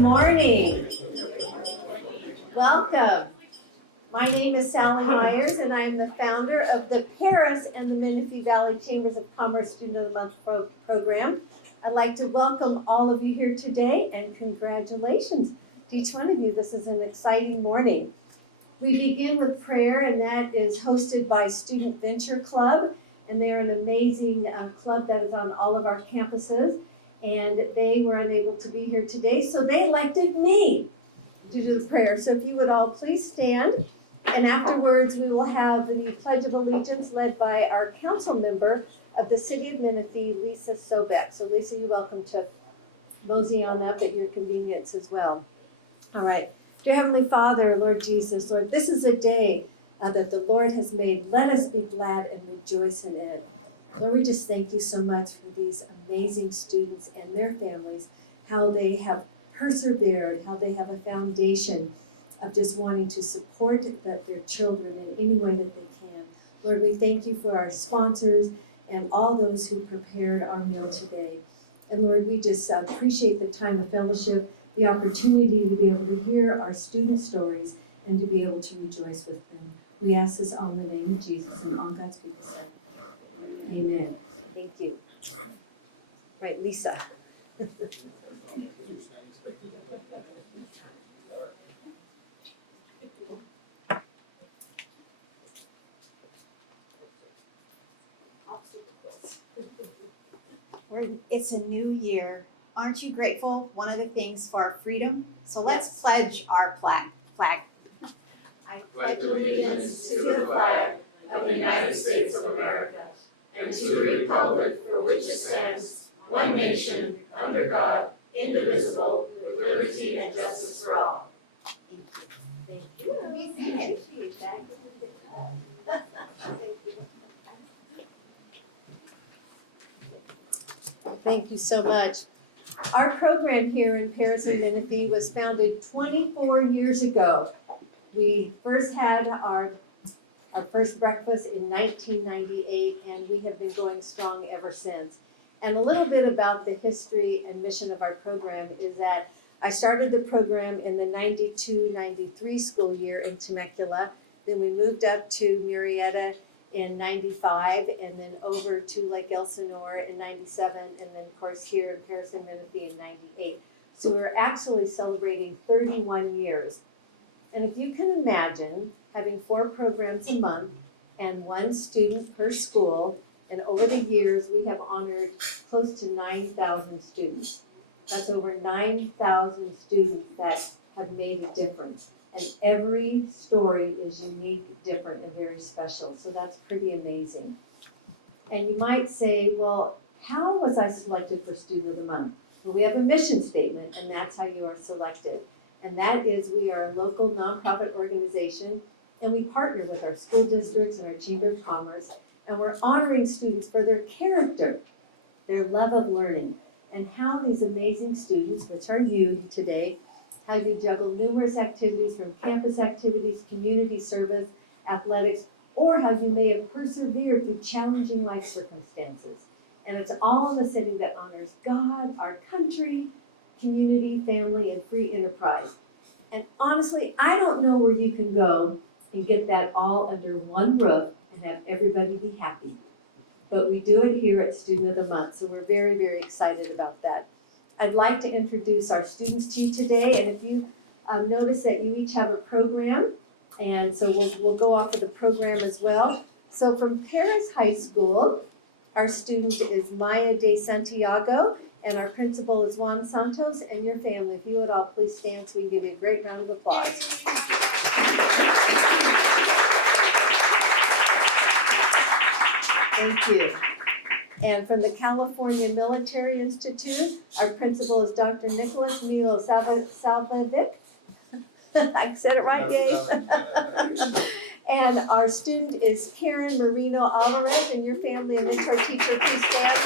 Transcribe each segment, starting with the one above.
morning. Welcome. My name is Sally Myers, and I am the founder of the Paris and the Menifee Valley Chambers of Commerce Student of the Month program. I'd like to welcome all of you here today, and congratulations to each one of you. This is an exciting morning. We begin with prayer, and that is hosted by Student Venture Club, and they're an amazing club that is on all of our campuses, and they were unable to be here today, so they elected me to do the prayer. So if you would all please stand, and afterwards we will have the Pledge of Allegiance led by our council member of the City of Menifee, Lisa Sobek. So Lisa, you're welcome to mosey on up at your convenience as well. All right. Dear Heavenly Father, Lord Jesus, Lord, this is a day that the Lord has made. Let us be glad and rejoice in it. Lord, we just thank you so much for these amazing students and their families, how they have persevered, how they have a foundation of just wanting to support their children in any way that they can. Lord, we thank you for our sponsors and all those who prepared our meal today. And Lord, we just appreciate the time of fellowship, the opportunity to be able to hear our student stories and to be able to rejoice with them. We ask this all in the name of Jesus, and all God's people said, amen. Thank you. Right, Lisa. It's a new year. Aren't you grateful? One of the things for our freedom. So let's pledge our flag. I pledge allegiance to the flag of the United States of America and to the republic for which it stands, one nation, under God, indivisible, with liberty and justice for all. Thank you. We sing it. Thank you so much. Our program here in Paris and Menifee was founded 24 years ago. We first had our first breakfast in 1998, and we have been going strong ever since. And a little bit about the history and mission of our program is that I started the program in the 92-93 school year in Temecula. Then we moved up to Murrieta in 95, and then over to Lake Elsinore in 97, and then of course here in Paris and Menifee in 98. So we're actually celebrating 31 years. And if you can imagine having 4 programs a month and 1 student per school, and over the years we have honored close to 9,000 students. That's over 9,000 students that have made a difference. And every story is unique, different, and very special. So that's pretty amazing. And you might say, well, how was I selected for Student of the Month? Well, we have a mission statement, and that's how you are selected. And that is, we are a local nonprofit organization, and we partner with our school districts and our Chamber of Commerce, and we're honoring students for their character, their love of learning, and how these amazing students, which are you today, how you juggle numerous activities from campus activities, community service, athletics, or how you may have persevered through challenging life circumstances. And it's all in a setting that honors God, our country, community, family, and free enterprise. And honestly, I don't know where you can go and get that all under one roof and have everybody be happy. But we do it here at Student of the Month, so we're very, very excited about that. I'd like to introduce our students to you today, and if you notice that you each have a program, and so we'll go off of the program as well. So from Paris High School, our student is Maya de Santiago, and our principal is Juan Santos, and your family. If you would all please stand so we can give you a great round of applause. Thank you. And from the California Military Institute, our principal is Dr. Nicholas Milo Salvavic. I said it right, yay. And our student is Karen Marino Alvarez, and your family and mentor teacher, please stand.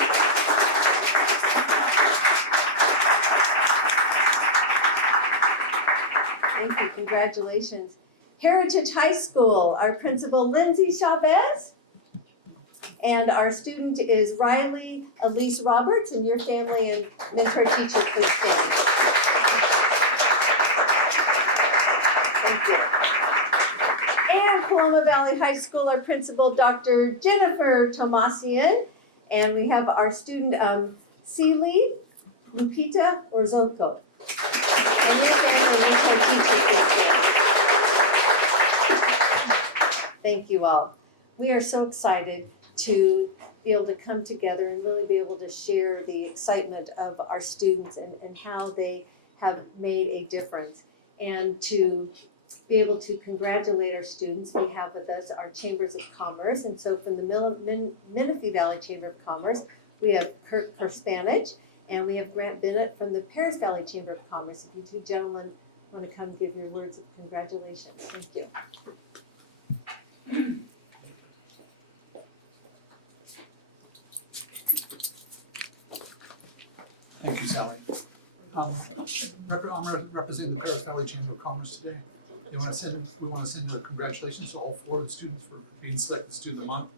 Thank you, congratulations. Heritage High School, our principal, Lindsay Chavez. And our student is Riley Elise Roberts, and your family and mentor teacher, please stand. Thank you. And Paloma Valley High School, our principal, Dr. Jennifer Tomasian. And we have our student, Celie Lupita Orzoko. And your family, and our teachers is here. Thank you all. We are so excited to be able to come together and really be able to share the excitement of our students and how they have made a difference. And to be able to congratulate our students, we have with us our Chambers of Commerce. And so from the Menifee Valley Chamber of Commerce, we have Kurt Perspanich, and we have Grant Bennett from the Paris Valley Chamber of Commerce. If you two gentlemen want to come give your words of congratulations. Thank you. Thank you, Sally. I'm representing the Paris Valley Chamber of Commerce today. We want to send a congratulations to all 4 of the students for being selected Student of the Month.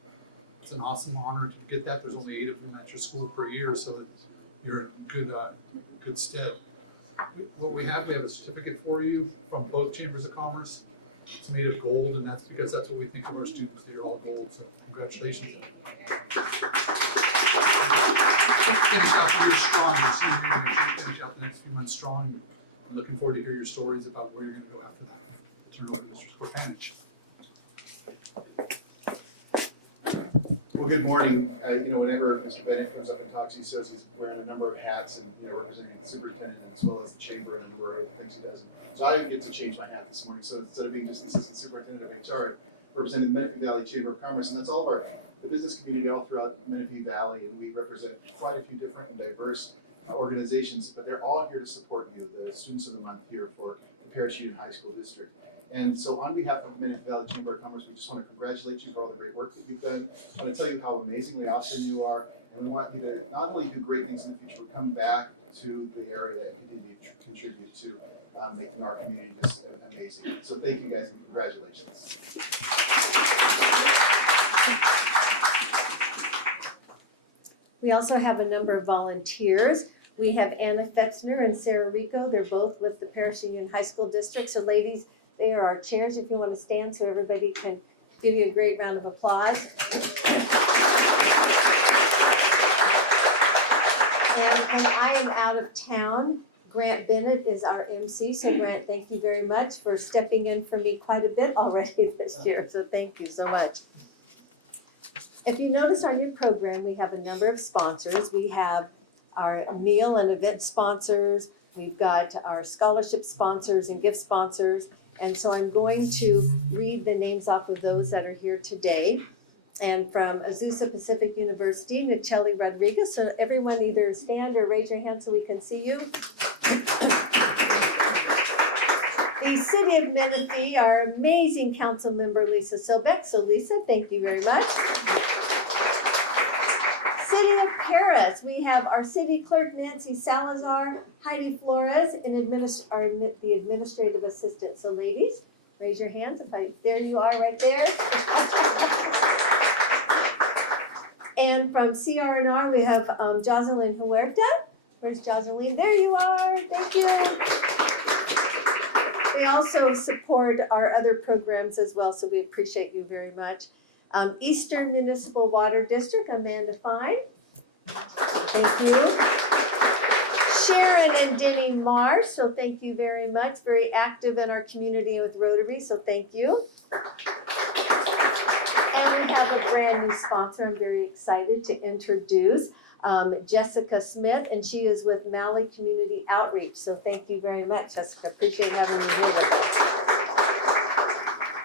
It's an awesome honor to get that. There's only 8 of them at your school per year, so you're in good stead. What we have a certificate for you from both Chambers of Commerce. It's made of gold, and that's because that's what we think of our students. They're all gold, so congratulations. Finish out the year strong. Your senior year, make sure you finish out the next few months strong. I'm looking forward to hear your stories about where you're going to go after that. I'll turn it over to Mr. Skorpanich. Well, good morning. Whenever Mr. Bennett comes up and talks, he says he's wearing a number of hats and, representing the superintendent as well as the chamber and a number of other things he does. So I get to change my hat this morning. So instead of being just the assistant superintendent of HR, representing the Menifee Valley Chamber of Commerce, and that's all of the business community all throughout Menifee Valley, and we represent quite a few different and diverse organizations, but they're all here to support you, the Students of the Month here for the Paris Union High School District. And so on behalf of the Menifee Valley Chamber of Commerce, we just want to congratulate you for all the great work that you've done. I want to tell you how amazingly awesome you are, and we want you to not only do great things in the future, but come back to the area and continue to contribute to making our community just amazing. So thank you guys and congratulations. We also have a number of volunteers. We have Anna Fetzner and Sarah Rico. They're both with the Paris Union High School District. So ladies, they are our chairs if you want to stand so everybody can give you a great round of applause. And when I am out of town, Grant Bennett is our MC. So Grant, thank you very much for stepping in for me quite a bit already this year. So thank you so much. If you notice on your program, we have a number of sponsors. We have our meal and event sponsors. We've got our scholarship sponsors and gift sponsors. And so I'm going to read the names off of those that are here today. And from Azusa Pacific University, Nacheli Rodriguez. So everyone either stand or raise your hand so we can see you. The City of Menifee, our amazing council member, Lisa Silbeck. So Lisa, thank you very much. City of Paris, we have our city clerk, Nancy Salazar, Heidi Flores, and the administrative assistant. So ladies, raise your hands. There you are right there. And from CR&R, we have Jocelyn Huerta. Where's Jocelyn? There you are. Thank you. They also support our other programs as well, so we appreciate you very much. Eastern Municipal Water District, Amanda Fine. Thank you. Sharon and Denny Marsh, so thank you very much. Very active in our community with Rotary, so thank you. And we have a brand new sponsor I'm very excited to introduce, Jessica Smith, and she is with Malley Community Outreach. So thank you very much, Jessica. Appreciate having you here with us.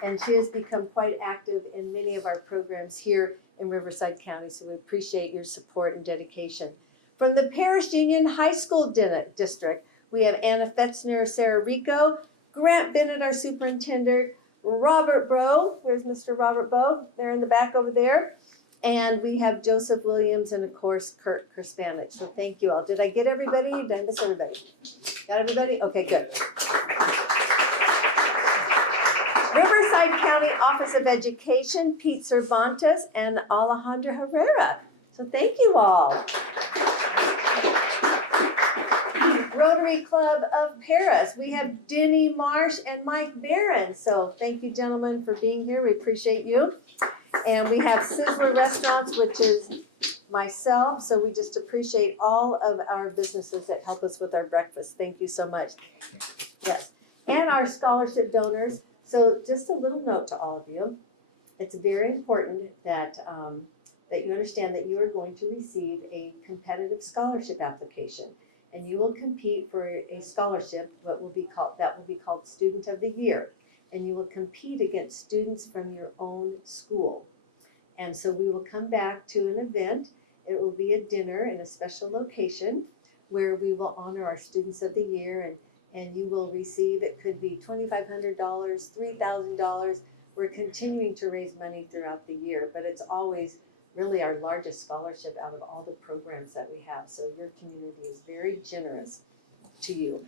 And she has become quite active in many of our programs here in Riverside County, so we appreciate your support and dedication. From the Paris Union High School District, we have Anna Fetzner, Sarah Rico, Grant Bennett, our superintendent, Robert Bro, where's Mr. Robert Bro? They're in the back over there. And we have Joseph Williams and of course Kurt Perspanich. So thank you all. Did I get everybody? Did I miss everybody? Got everybody? Okay, good. Riverside County Office of Education, Pete Cervantes and Alejandra Herrera. So thank you all. Rotary Club of Paris, we have Denny Marsh and Mike Barron. So thank you, gentlemen, for being here. We appreciate you. And we have Sizzler Restaurants, which is myself. So we just appreciate all of our businesses that help us with our breakfast. Thank you so much. Yes. And our scholarship donors. So just a little note to all of you. It's very important that that you understand that you are going to receive a competitive scholarship application, and you will compete for a scholarship that will be called Student of the Year, and you will compete against students from your own school. And so we will come back to an event. It will be a dinner in a special location where we will honor our Students of the Year, and you will receive, it could be $2,500, $3,000. We're continuing to raise money throughout the year, but it's always really our largest scholarship out of all the programs that we have. So your community is very generous to you.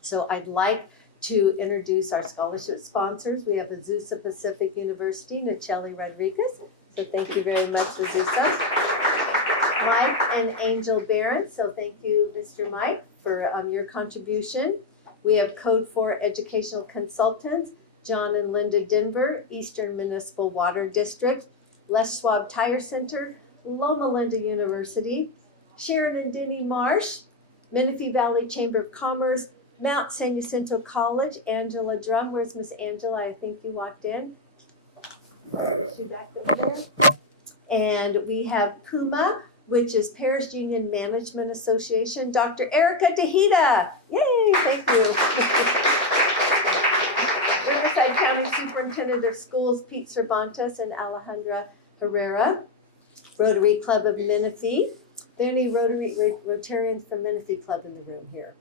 So I'd like to introduce our scholarship sponsors. We have Azusa Pacific University, Nacheli Rodriguez. So thank you very much, Azusa. Mike and Angel Barron. So thank you, Mr. Mike, for your contribution. We have Code 4 Educational Consultants, John and Linda Denver, Eastern Municipal Water District, Les Schwab Tire Center, Loma Linda University, Sharon and Denny Marsh, Menifee Valley Chamber of Commerce, Mount San Jacinto College, Angela Drum. Where's Miss Angela? I think you walked in. Is she back over there? And we have PUMA, which is Parish Union Management Association, Dr. Erica Tejeda. Yay, thank you. Riverside County Superintendent of Schools, Pete Cervantes and Alejandra Herrera. Rotary Club of Menifee. Are there any Rotarians from Menifee Club in the room here?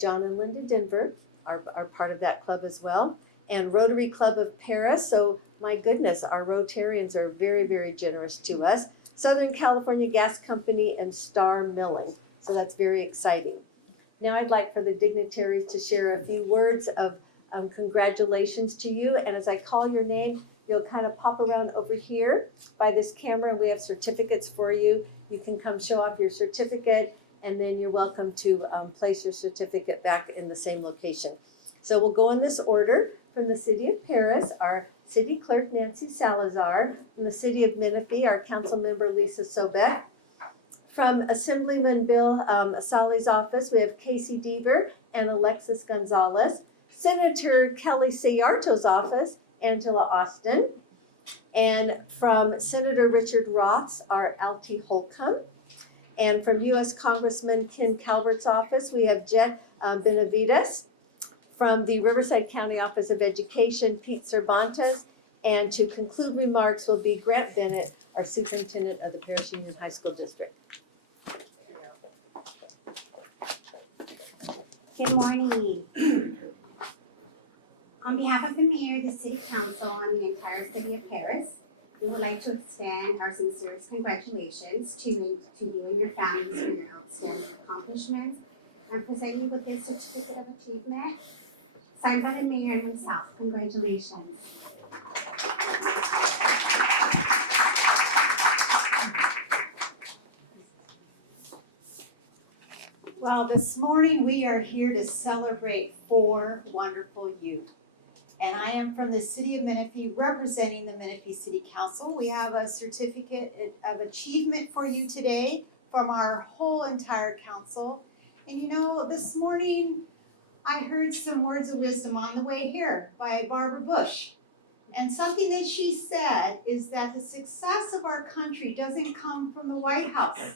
John and Linda Denver are part of that club as well. And Rotary Club of Paris. So my goodness, our Rotarians are very, very generous to us. Southern California Gas Company and Star Milling. So that's very exciting. Now I'd like for the dignitaries to share a few words of congratulations to you. And as I call your name, you'll kind of pop around over here by this camera. We have certificates for you. You can come show off your certificate, and then you're welcome to place your certificate back in the same location. So we'll go in this order. From the City of Paris, our City Clerk Nancy Salazar. From the City of Menifee, our Council Member Lisa Sobek. From Assemblyman Bill Asali's office, we have Casey Deaver and Alexis Gonzalez. Senator Kelly Sayarto's office, Angela Austin. And from Senator Richard Roth's, our Alti Holcomb. And from U.S. Congressman Ken Calvert's office, we have Jet Benavides. From the Riverside County Office of Education, Pete Cervantes. And to conclude remarks will be Grant Bennett, our Superintendent of the Parish Union High School District. Good morning. On behalf of the Mayor, the City Council, and the entire City of Paris, we would like to extend our sincerest congratulations to you and your families for your outstanding accomplishments and present you with this certificate of achievement signed by the Mayor and myself. Congratulations. Well, this morning we are here to celebrate 4 wonderful youth. And I am from the City of Menifee, representing the Menifee City Council. We have a certificate of achievement for you today from our whole entire council. And you know, this morning I heard some words of wisdom on the way here by Barbara Bush. And something that she said is that the success of our country doesn't come from the White House.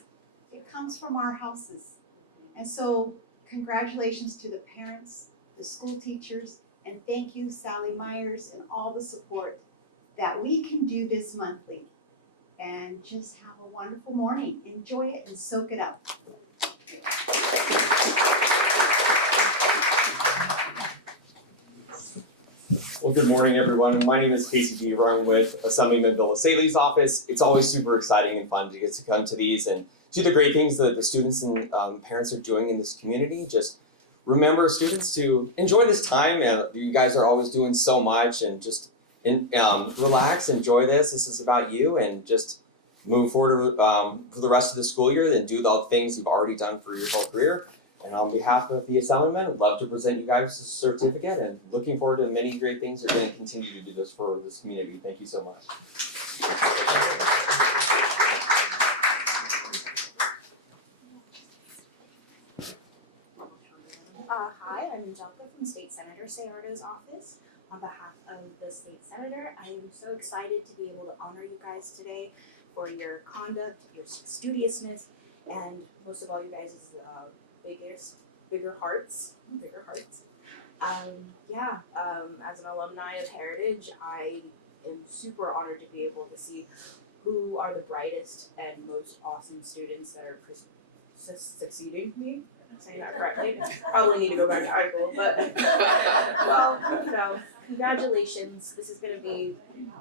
It comes from our houses. And so congratulations to the parents, the school teachers, and thank you, Sally Myers, and all the support that we can do this monthly. And just have a wonderful morning. Enjoy it and soak it up. Well, good morning, everyone. My name is Casey Deaver. I'm with Assemblyman Bill Asali's office. It's always super exciting and fun to get to come to these and see the great things that the students and parents are doing in this community. Just remember, students, to enjoy this time. You guys are always doing so much, and just relax, enjoy this. This is about you, and just move forward for the rest of the school year and do the things you've already done for your whole career. And on behalf of the Assemblymen, I'd love to present you guys a certificate and looking forward to many great things. You're going to continue to do this for this community. Thank you so much. Hi, I'm Angelica from State Senator Sayardo's office. On behalf of the state senator, I am so excited to be able to honor you guys today for your conduct, your studiousness, and most of all, you guys' bigger hearts. As an alumni of Heritage, I am super honored to be able to see who are the brightest and most awesome students that are succeeding me. I'm saying that correctly. Probably need to go back to high school, but well, congratulations. This is gonna be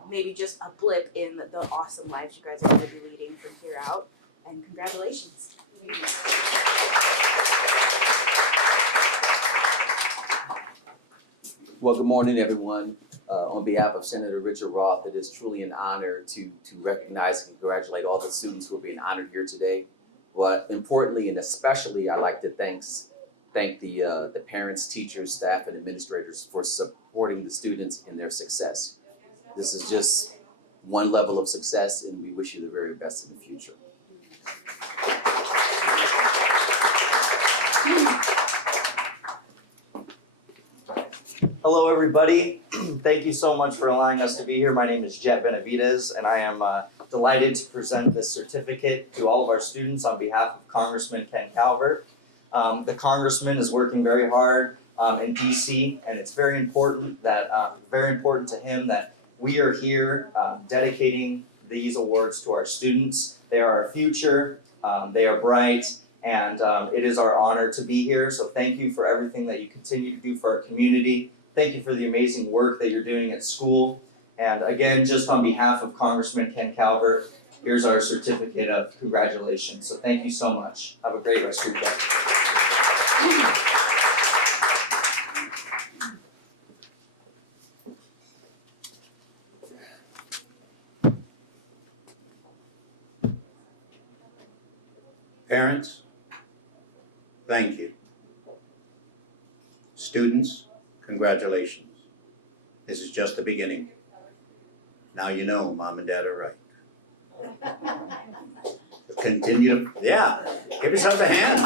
maybe just a blip in the awesome lives you guys are gonna be leading from here out, and congratulations. Well, good morning, everyone. On behalf of Senator Richard Roth, it is truly an honor to recognize and congratulate all the students who are being honored here today. But importantly and especially, I'd like to thank the parents, teachers, staff, and administrators for supporting the students in their success. This is just one level of success, and we wish you the very best in the future. Hello, everybody. Thank you so much for allowing us to be here. My name is Jet Benavides, and I am delighted to present this certificate to all of our students on behalf of Congressman Ken Calvert. The Congressman is working very hard in DC, and it's very important to him that we are here dedicating these awards to our students. They are our future, they are bright, and it is our honor to be here. So thank you for everything that you continue to do for our community. Thank you for the amazing work that you're doing at school. And again, just on behalf of Congressman Ken Calvert, here's our certificate of congratulations. So thank you so much. Have a great rest of your day. Parents, thank you. Students, congratulations. This is just the beginning. Now you know Mom and Dad are right. Continue to, give yourself a hand.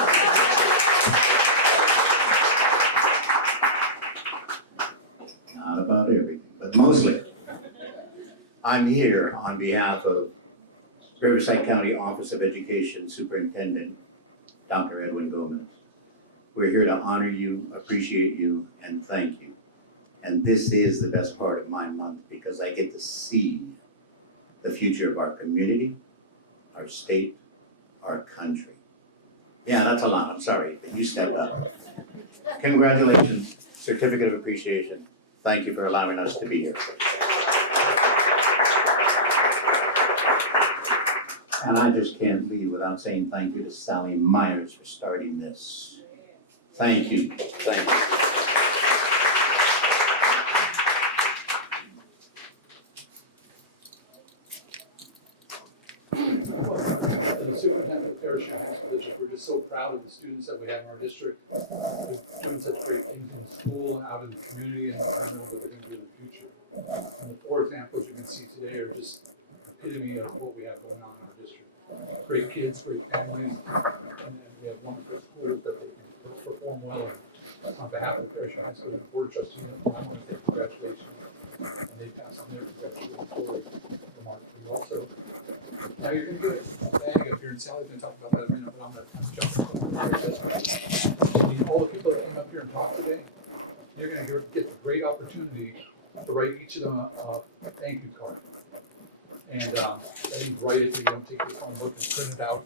Not about everything, but mostly. I'm here on behalf of Riverside County Office of Education Superintendent, Dr. Edwin Gomez. We're here to honor you, appreciate you, and thank you. And this is the best part of my month because I get to see the future of our community, our state, our country. Yeah, that's a lot, I'm sorry, but you stepped up. Congratulations, certificate of appreciation. Thank you for allowing us to be here. And I just can't leave without saying thank you to Sally Myers for starting this. Thank you, thank you. The superintendent of Parish High School District, we're just so proud of the students that we have in our district. They're doing such great things in school and out in the community, and I know what they're going to do in the future. And the 4 examples you can see today are just epitome of what we have going on in our district. Great kids, great families, and then we have wonderful schools that they can perform well in. On behalf of the Parish High School Board of Trustees, I want to say congratulations, and they pass on their congratulations forward to Mark for you also. Now you're gonna do it. Dang, if you're in Sally's gonna talk about that in a minute, but I'm gonna jump in. I mean, all the people that came up here and talked today, you're gonna get the great opportunity to write each of them a thank you card. And then you write it, so you don't take your phone book and print it out,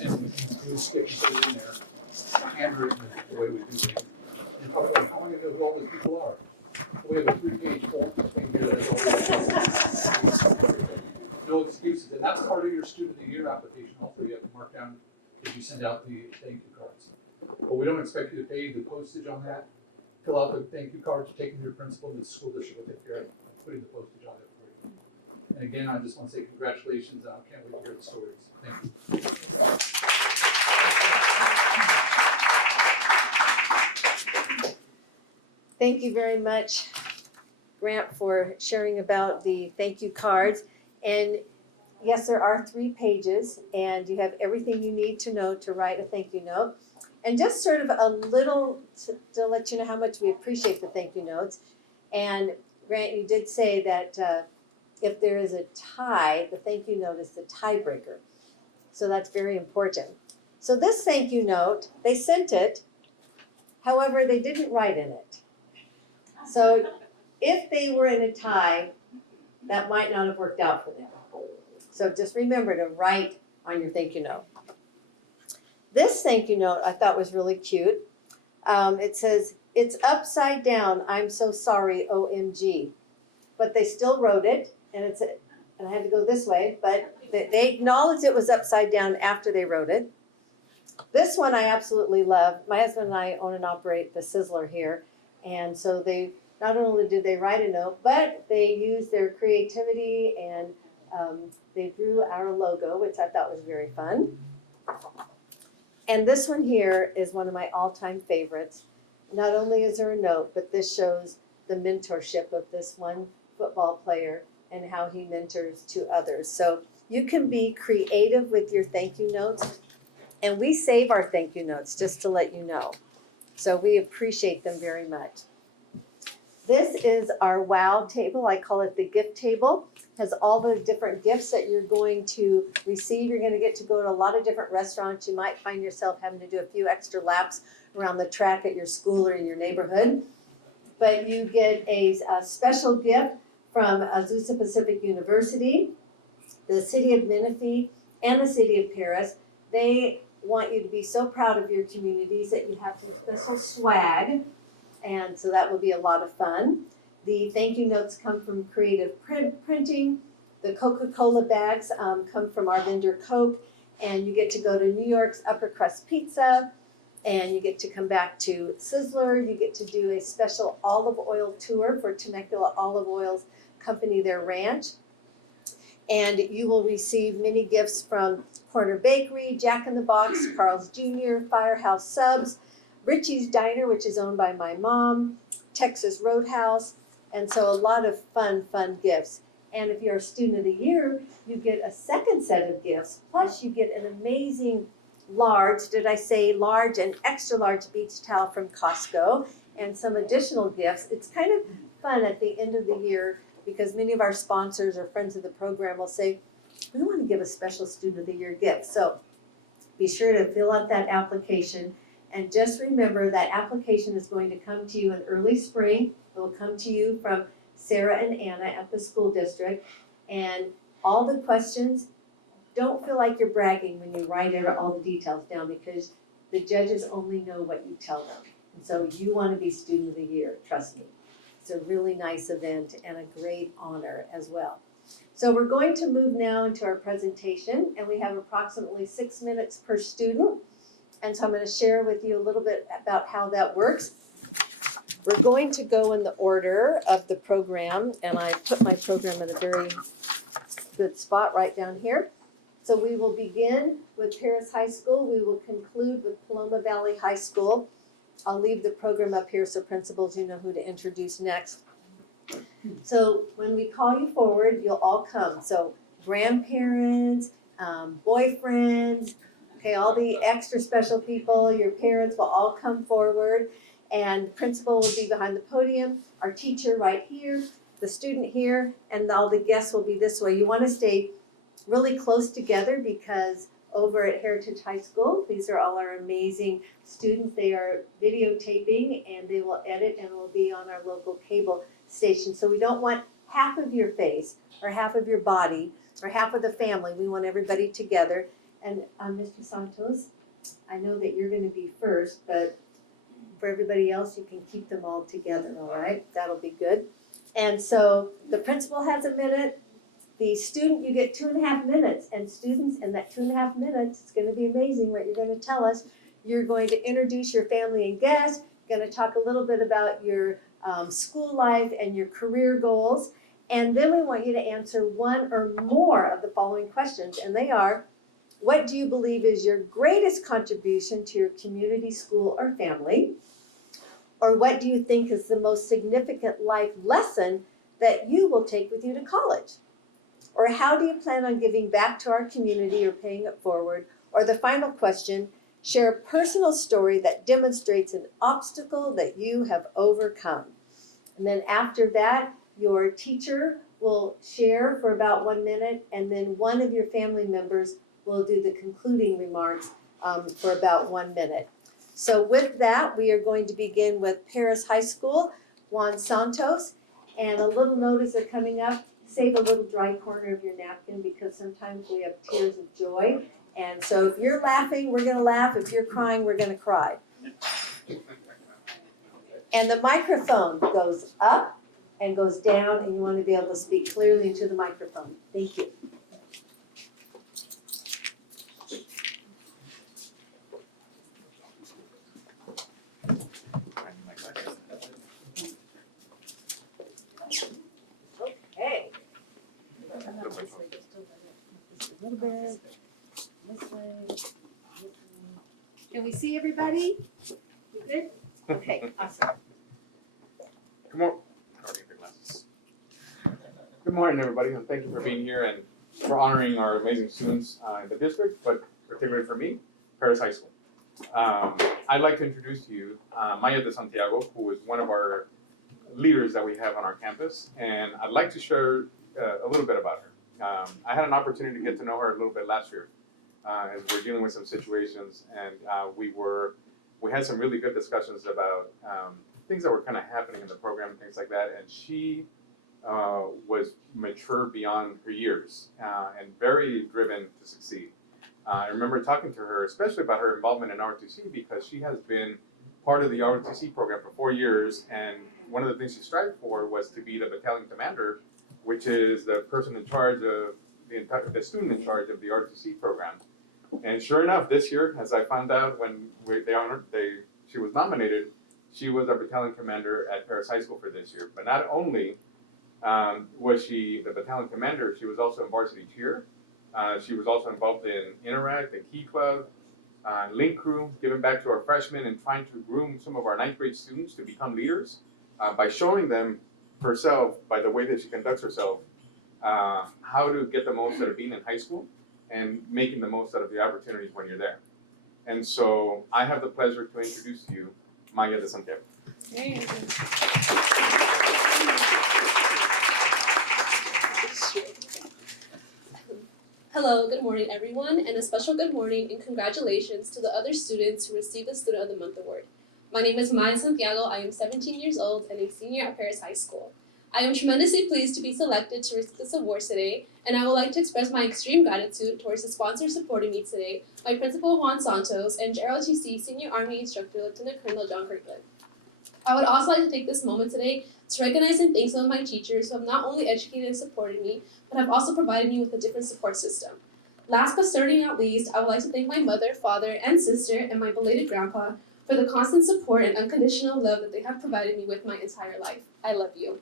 and we can do a stick and put it in there. Handwritten is the way we do things. And talk about how many of all these people are. We have a 3-page form thing here that's all. No excuses, and that's part of your Student of the Year application also. You have to mark down if you send out the thank you cards. But we don't expect you to pay the postage on that. Fill out the thank you cards, take them to your principal, and the school district will take care of putting the postage on it for you. And again, I just want to say congratulations, I can't wait to hear the stories. Thank you. Thank you very much, Grant, for sharing about the thank you cards. And yes, there are 3 pages, and you have everything you need to know to write a thank you note. And just sort of a little to let you know how much we appreciate the thank you notes. And Grant, you did say that if there is a tie, the thank you note is the tiebreaker. So that's very important. So this thank you note, they sent it, however, they didn't write in it. So if they were in a tie, that might not have worked out for them. So just remember to write on your thank you note. This thank you note I thought was really cute. It says, "It's upside down, I'm so sorry, OMG." But they still wrote it, and I had to go this way, but they acknowledged it was upside down after they wrote it. This one I absolutely love. My husband and I own and operate the Sizzler here, and so they not only did they write a note, but they used their creativity and they drew our logo, which I thought was very fun. And this one here is one of my all-time favorites. Not only is there a note, but this shows the mentorship of this one football player and how he mentors to others. So you can be creative with your thank you notes, and we save our thank you notes just to let you know. So we appreciate them very much. This is our wow table. I call it the gift table. It has all the different gifts that you're going to receive. You're going to get to go to a lot of different restaurants. You might find yourself having to do a few extra laps around the track at your school or in your neighborhood. But you get a special gift from Azusa Pacific University, the City of Menifee, and the City of Paris. They want you to be so proud of your communities that you have some special swag. And so that will be a lot of fun. The thank you notes come from Creative Printing. The Coca-Cola bags come from our vendor Coke. And you get to go to New York's Upper Crust Pizza. And you get to come back to Sizzler. You get to do a special olive oil tour for Temecula Olive Oil's company, their ranch. And you will receive many gifts from Corner Bakery, Jack in the Box, Carl's Jr., Firehouse Subs, Richie's Diner, which is owned by my mom, Texas Roadhouse, and so a lot of fun gifts. And if you're a student of the year, you get a second set of gifts, plus you get an amazing large and extra large beach towel from Costco, and some additional gifts. It's kind of fun at the end of the year because many of our sponsors or friends of the program will say, we want to give a special student of the year gift. So be sure to fill out that application. And just remember that application is going to come to you in early spring. It will come to you from Sarah and Anna at the school district. And all the questions, don't feel like you're bragging when you write all the details down because the judges only know what you tell them. And so you want to be student of the year, trust me. It's a really nice event and a great honor as well. So we're going to move now into our presentation, and we have approximately 6 minutes per student. And so I'm going to share with you a little bit about how that works. We're going to go in the order of the program, and I put my program in a very good spot right down here. So we will begin with Paris High School. We will conclude with Paloma Valley High School. I'll leave the program up here so principals, you know who to introduce next. So when we call you forward, you'll all come. So grandparents, boyfriends, okay, all the extra special people, your parents will all come forward, and principal will be behind the podium, our teacher right here, the student here, and all the guests will be this way. You want to stay really close together because over at Heritage High School, these are all our amazing students. They are videotaping and they will edit and will be on our local cable station. So we don't want half of your face or half of your body or half of the family. We want everybody together. And Mr. Santos, I know that you're going to be first, but for everybody else, you can keep them all together, all right? That'll be good. And so the principal has a minute. The student, you get 2.5 minutes, and students in that 2.5 minutes, it's going to be amazing what you're going to tell us. You're going to introduce your family and guests, going to talk a little bit about your school life and your career goals, And then we want you to answer one or more of the following questions, and they are, what do you believe is your greatest contribution to your community, school, or family? Or what do you think is the most significant life lesson that you will take with you to college? Or how do you plan on giving back to our community or paying it forward? Or the final question, share a personal story that demonstrates an obstacle that you have overcome. And then after that, your teacher will share for about 1 minute, and then one of your family members will do the concluding remarks for about 1 minute. So with that, we are going to begin with Paris High School, Juan Santos. And a little notice of coming up, save a little dry corner of your napkin because sometimes we have tears of joy. And so if you're laughing, we're gonna laugh. If you're crying, we're gonna cry. And the microphone goes up and goes down, and you want to be able to speak clearly into the microphone. Thank you. Okay. A little bit. This way. Can we see everybody? You good? Okay, awesome. Good morning, everybody, and thank you for being here and for honoring our amazing students in the district, but particularly for me, Paris High School. I'd like to introduce to you Maya de Santiago, who is one of our leaders that we have on our campus, and I'd like to share a little bit about her. I had an opportunity to get to know her a little bit last year as we're dealing with some situations, and we had some really good discussions about things that were kind of happening in the program and things like that, and she was mature beyond her years and very driven to succeed. I remember talking to her, especially about her involvement in ROTC, because she has been part of the ROTC program for 4 years, and one of the things she strived for was to be the battalion commander, which is the person in charge of the student in charge of the ROTC program. And sure enough, this year, as I found out when she was nominated, she was our battalion commander at Paris High School for this year. But not only was she the battalion commander, she was also in varsity cheer. She was also involved in Interact, the Key Club, Link Crew, giving back to our freshmen and trying to groom some of our 9th grade students to become leaders by showing them herself, by the way that she conducts herself, how to get the most out of being in high school and making the most out of the opportunities when you're there. And so I have the pleasure to introduce to you Maya de Santiago. Hello, good morning everyone, and a special good morning and congratulations to the other students who received the Student of the Month award. My name is Maya Santiago, I am 17 years old and a senior at Paris High School. I am tremendously pleased to be selected to receive this award today, and I would like to express my extreme gratitude towards the sponsors supporting me today, my principal Juan Santos and ROTC Senior Army Instructor Lieutenant Colonel John Kirkland. I would also like to take this moment today to recognize and thank some of my teachers who have not only educated and supported me, but have also provided me with a different support system. Last but certainly not least, I would like to thank my mother, father, and sister, and my belated grandpa for the constant support and unconditional love that they have provided me with my entire life. I love you.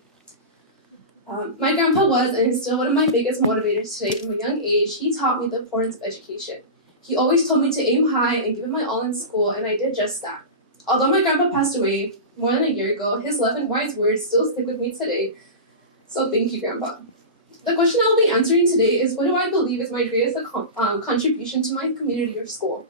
My grandpa was and is still one of my biggest motivators today. From a young age, he taught me the importance of education. He always told me to aim high and give it my all in school, and I did just that. Although my grandpa passed away more than a year ago, his love and wise words still stick with me today. So thank you, Grandpa. The question I will be answering today is, what do I believe is my greatest contribution to my community or school?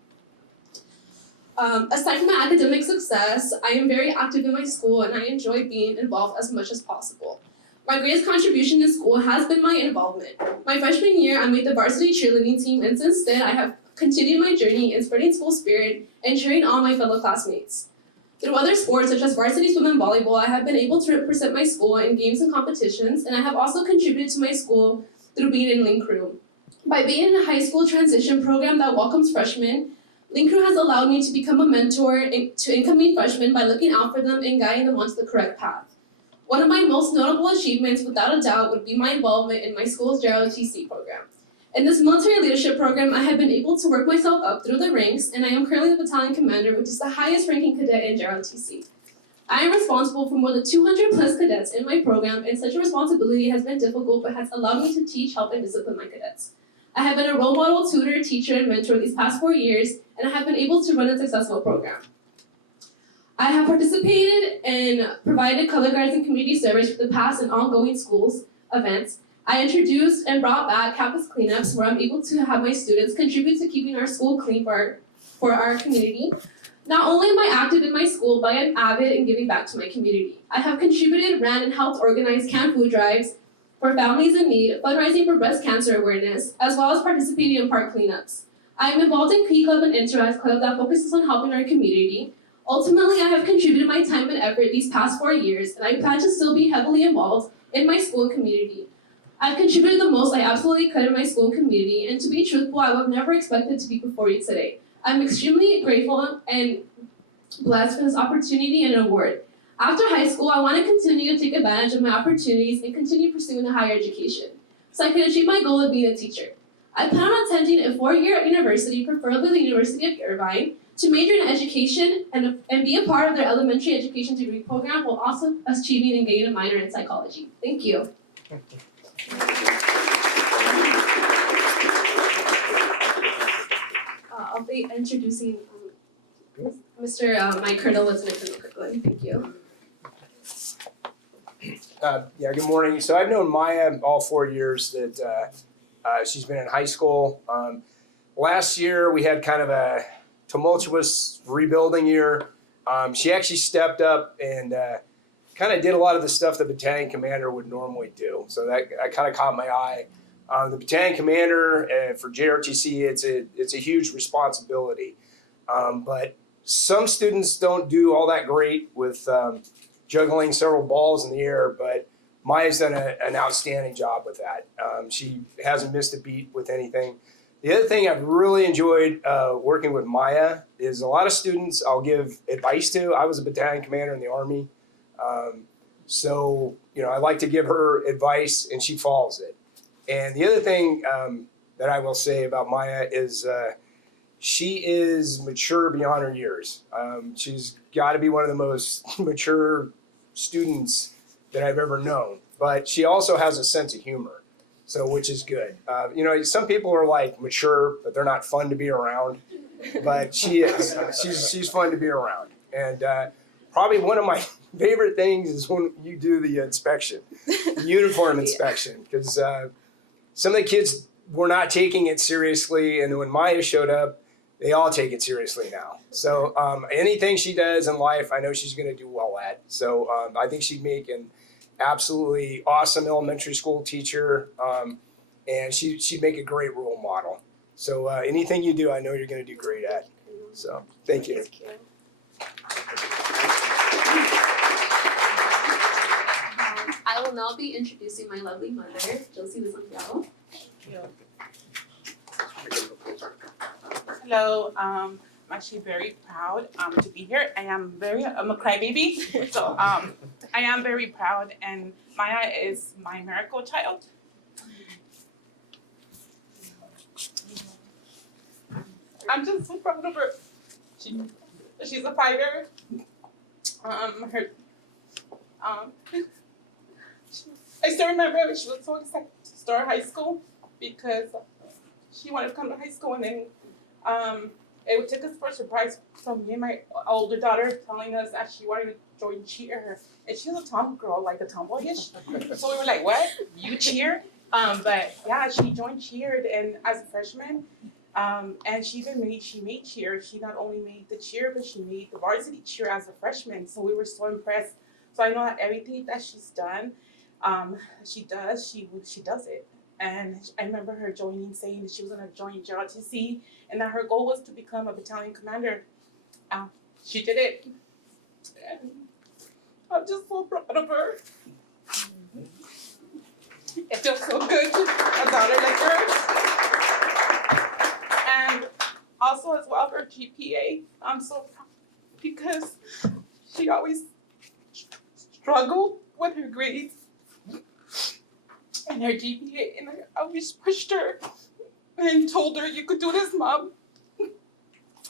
Aside from my academic success, I am very active in my school and I enjoy being involved as much as possible. My greatest contribution in school has been my involvement. My freshman year, I made the varsity cheerleading team, and since then, I have continued my journey in spreading school spirit and cheering on my fellow classmates. Through other sports, such as varsity swim and volleyball, I have been able to represent my school in games and competitions, and I have also contributed to my school through being in Link Crew. By being in a high school transition program that welcomes freshmen, Link Crew has allowed me to become a mentor to incoming freshmen by looking out for them and guiding them onto the correct path. One of my most notable achievements, without a doubt, would be my involvement in my school's ROTC program. In this military leadership program, I have been able to work myself up through the ranks, and I am currently the battalion commander, which is the highest ranking cadet in ROTC. I am responsible for more than 200 plus cadets in my program, and such a responsibility has been difficult but has allowed me to teach, help, and discipline my cadets. I have been a role model, tutor, teacher, and mentor these past 4 years, and I have been able to run a successful program. I have participated and provided color guards and community service for the past and ongoing schools events. I introduced and brought back campus cleanups where I'm able to have my students contribute to keeping our school clean for our community. Not only am I active in my school, but I am avid in giving back to my community. I have contributed, ran, and helped organize canned food drives for families in need, fundraising for breast cancer awareness, as well as participating in park cleanups. I am involved in Key Club and Interact Club that focuses on helping our community. Ultimately, I have contributed my time and effort these past 4 years, and I plan to still be heavily involved in my school and community. I've contributed the most I absolutely could in my school and community, and to be truthful, I would have never expected to be before you today. I'm extremely grateful and blessed for this opportunity and award. After high school, I want to continue to take advantage of my opportunities and continue pursuing a higher education, so I can achieve my goal of being a teacher. I plan on attending a 4-year university, preferably the University of Irvine, to major in education and be a part of their elementary education degree program while also achieving and getting a minor in psychology. Thank you. I'll be introducing Mr. Mike Colonel, Lieutenant Colonel Kirkland. Thank you. Good morning. So I've known Maya all 4 years that she's been in high school. Last year we had kind of a tumultuous rebuilding year. She actually stepped up and kind of did a lot of the stuff the battalion commander would normally do. So that kind of caught my eye. The battalion commander for JRTC, it's a huge responsibility. But some students don't do all that great with juggling several balls in the air, but Maya's done an outstanding job with that. She hasn't missed a beat with anything. The other thing I've really enjoyed working with Maya is a lot of students I'll give advice to. I was a battalion commander in the Army. So, I like to give her advice and she follows it. And the other thing that I will say about Maya is she is mature beyond her years. She's got to be one of the most mature students that I've ever known. But she also has a sense of humor, so which is good. Some people are like mature, but they're not fun to be around. But she is. She's fun to be around. And probably one of my favorite things is when you do the inspection, the uniform inspection, because some of the kids were not taking it seriously, and when Maya showed up, they all take it seriously now. So anything she does in life, I know she's going to do well at. So I think she'd make an absolutely awesome elementary school teacher, and she'd make a great role model. So anything you do, I know you're going to do great at. So thank you. I will now be introducing my lovely mother, Josie de Santiago. Hello, I'm actually very proud to be here. I'm a crybaby, so I am very proud, and Maya is my miracle child. I'm just so proud of her. She's a fighter. I still remember she was so excited to start high school because she wanted to come to high school, and then it took us for a surprise from me and my older daughter telling us that she wanted to join cheer. And she was a tom girl, like a tomboyish. So we were like, what? You cheer? But yeah, she joined cheer and as a freshman. And she made cheer. She not only made the cheer, but she made the varsity cheer as a freshman. So we were so impressed. So I know that everything that she's done, she does it. And I remember her saying that she was going to join JRTC and that her goal was to become a battalion commander. She did it. And I'm just so proud of her. It feels so good to have a daughter like her. And also as well her GPA. I'm so proud because she always struggled with her grades and her GPA, and I always pushed her and told her, you could do this, Mom.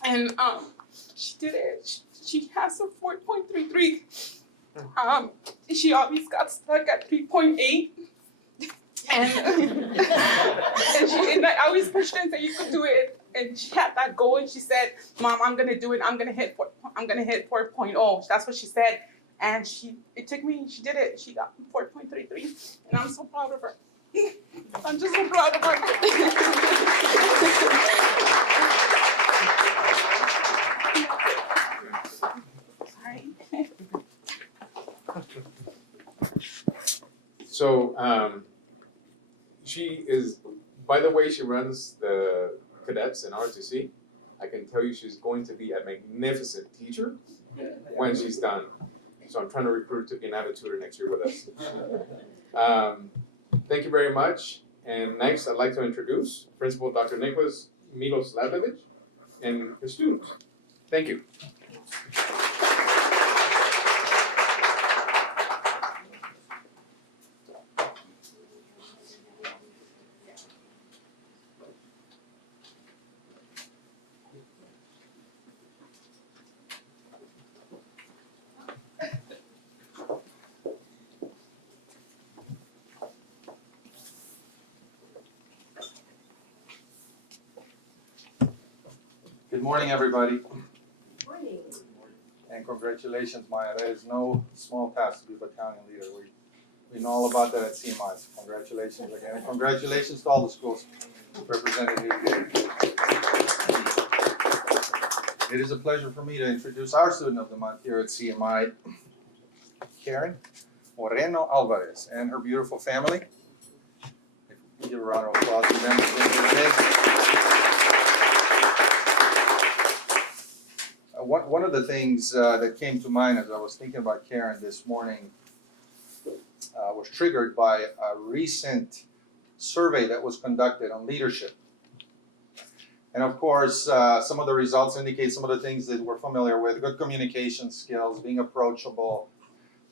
And She did it. She has a 4.33. She always got stuck at 3.8. And I always pushed her and said, you could do it. And she had that goal and she said, Mom, I'm gonna do it. I'm gonna hit 4.0. That's what she said. And she did it. She got 4.33. And I'm so proud of her. I'm just so proud of her. Sorry. So, she is, by the way she runs the cadets in RTC, I can tell you she's going to be a magnificent teacher when she's done. So I'm trying to recruit to be an avid tutor next year with us. Thank you very much. And next, I'd like to introduce Principal Dr. Nicholas Miloslavljevic and his students. Thank you. Good morning, everybody, Morning. and congratulations, Maya. That is no small task to be battalion leader. We know all about that at CMI. Congratulations again, and congratulations to all the schools represented here today. It is a pleasure for me to introduce our student of the month here at CMI, Karen Moreno Alvarez, and her beautiful family. Give a round of applause to them. One of the things that came to mind as I was thinking about Karen this morning was triggered by a recent survey that was conducted on leadership. And of course, some of the results indicate some of the things that we're familiar with: good communication skills, being approachable.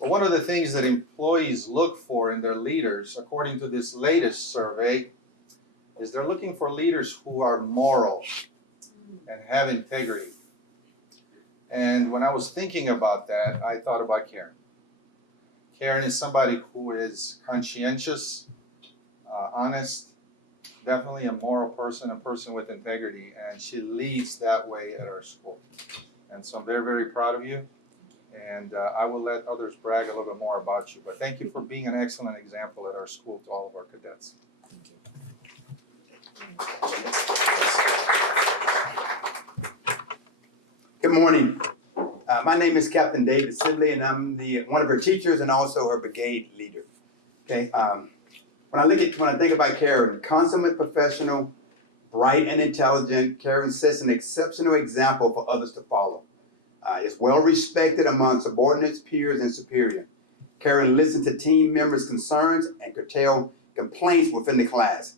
But one of the things that employees look for in their leaders, according to this latest survey, is they're looking for leaders who are moral and have integrity. And when I was thinking about that, I thought about Karen. Karen is somebody who is conscientious, honest, definitely a moral person, a person with integrity, and she leads that way at our school. And so I'm very, very proud of you, and I will let others brag a little bit more about you. But thank you for being an excellent example at our school to all of our cadets. Good morning. My name is Captain David Sibley, and I'm one of her teachers and also her brigade leader. Okay. When I think about Karen, consummate professional, bright and intelligent, Karen sets an exceptional example for others to follow. Is well respected among subordinates, peers, and superior. Karen listens to team members' concerns and curtail complaints within the class.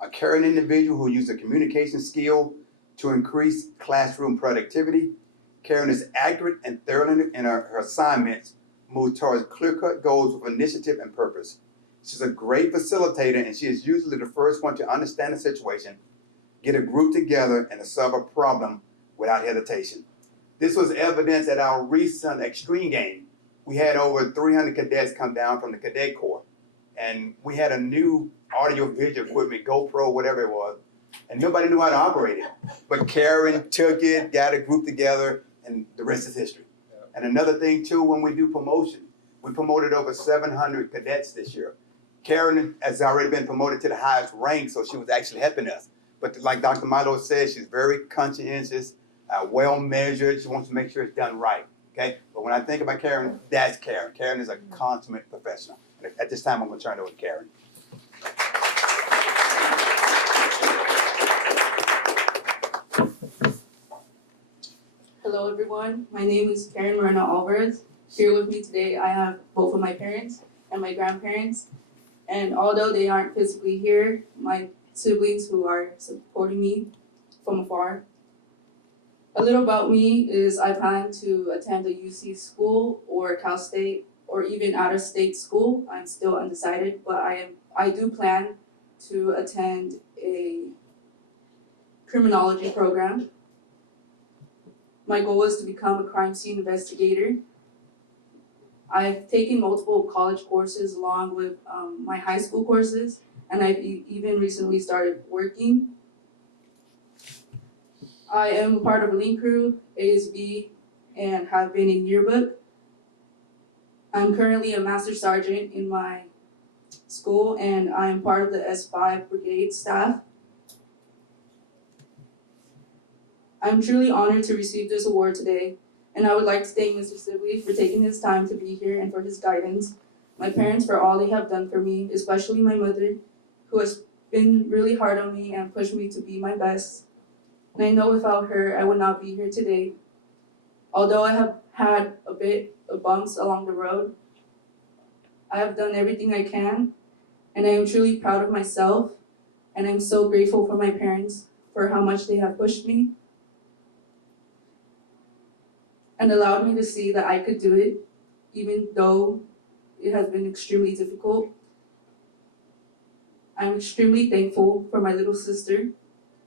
A caring individual who uses a communication skill to increase classroom productivity. Karen is accurate and thorough in her assignments, move towards clear-cut goals with initiative and purpose. She's a great facilitator, and she is usually the first one to understand the situation, get a group together, and to solve a problem without hesitation. This was evidenced at our recent extreme game. We had over 300 cadets come down from the Cadet Corps, and we had a new audio-visual equipment, GoPro, whatever it was, and nobody knew how to operate it. But Karen took it, got a group together, and the rest is history. And another thing too, when we do promotion, we promoted over 700 cadets this year. Karen has already been promoted to the highest rank, so she was actually helping us. But like Dr. Milo said, she's very conscientious, well measured. She wants to make sure it's done right. Okay. But when I think about Karen, that's Karen. Karen is a consummate professional. At this time, I'm going to turn it over to Karen. Hello everyone, my name is Karen Moreno Alvarez. Here with me today I have both of my parents and my grandparents. And although they aren't physically here, my siblings who are supporting me from afar. A little about me is I plan to attend a UC school or Cal State or even out of state school. I'm still undecided, but I do plan to attend a criminology program. My goal is to become a crime scene investigator. I've taken multiple college courses along with my high school courses, and I've even recently started working. I am part of a Lean Crew, ASB, and have been in yearbook. I'm currently a master sergeant in my school, and I am part of the S5 brigade staff. I'm truly honored to receive this award today, and I would like to thank Mr. Sibley for taking his time to be here and for his guidance, my parents for all they have done for me, especially my mother, who has been really hard on me and pushed me to be my best. And I know without her, I would not be here today. Although I have had a bit of bumps along the road, I have done everything I can, and I am truly proud of myself, and I'm so grateful for my parents for how much they have pushed me and allowed me to see that I could do it, even though it has been extremely difficult. I'm extremely thankful for my little sister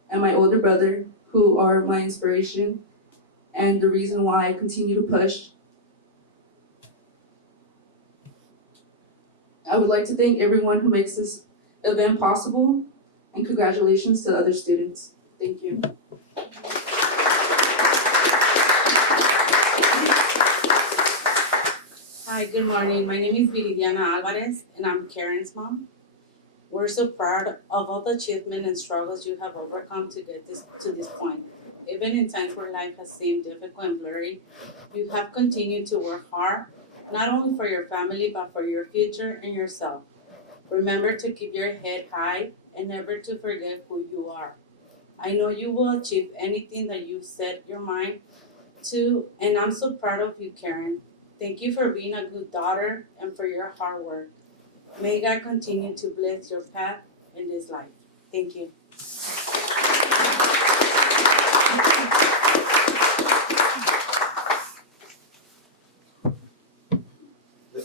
and my older brother, who are my inspiration and the reason why I continue to push. I would like to thank everyone who makes this event possible, and congratulations to the other students. Thank you. Hi, good morning. My name is Viridiana Alvarez, and I'm Karen's mom. We're so proud of all the achievements and struggles you have overcome to get to this point. Even in times where life has seemed difficult and blurry, you have continued to work hard, not only for your family, but for your future and yourself. Remember to keep your head high and never to forget who you are. I know you will achieve anything that you set your mind to, and I'm so proud of you, Karen. Thank you for being a good daughter and for your hard work. May God continue to bless your path in this life. Thank you.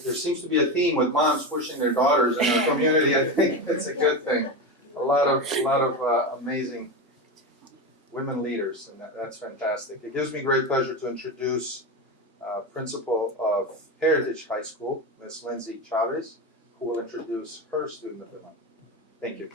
There seems to be a theme with moms pushing their daughters in our community. I think it's a good thing. A lot of amazing women leaders, and that's fantastic. It gives me great pleasure to introduce principal of Heritage High School, Ms. Lindsay Chavez, who will introduce her student of the month. Thank you.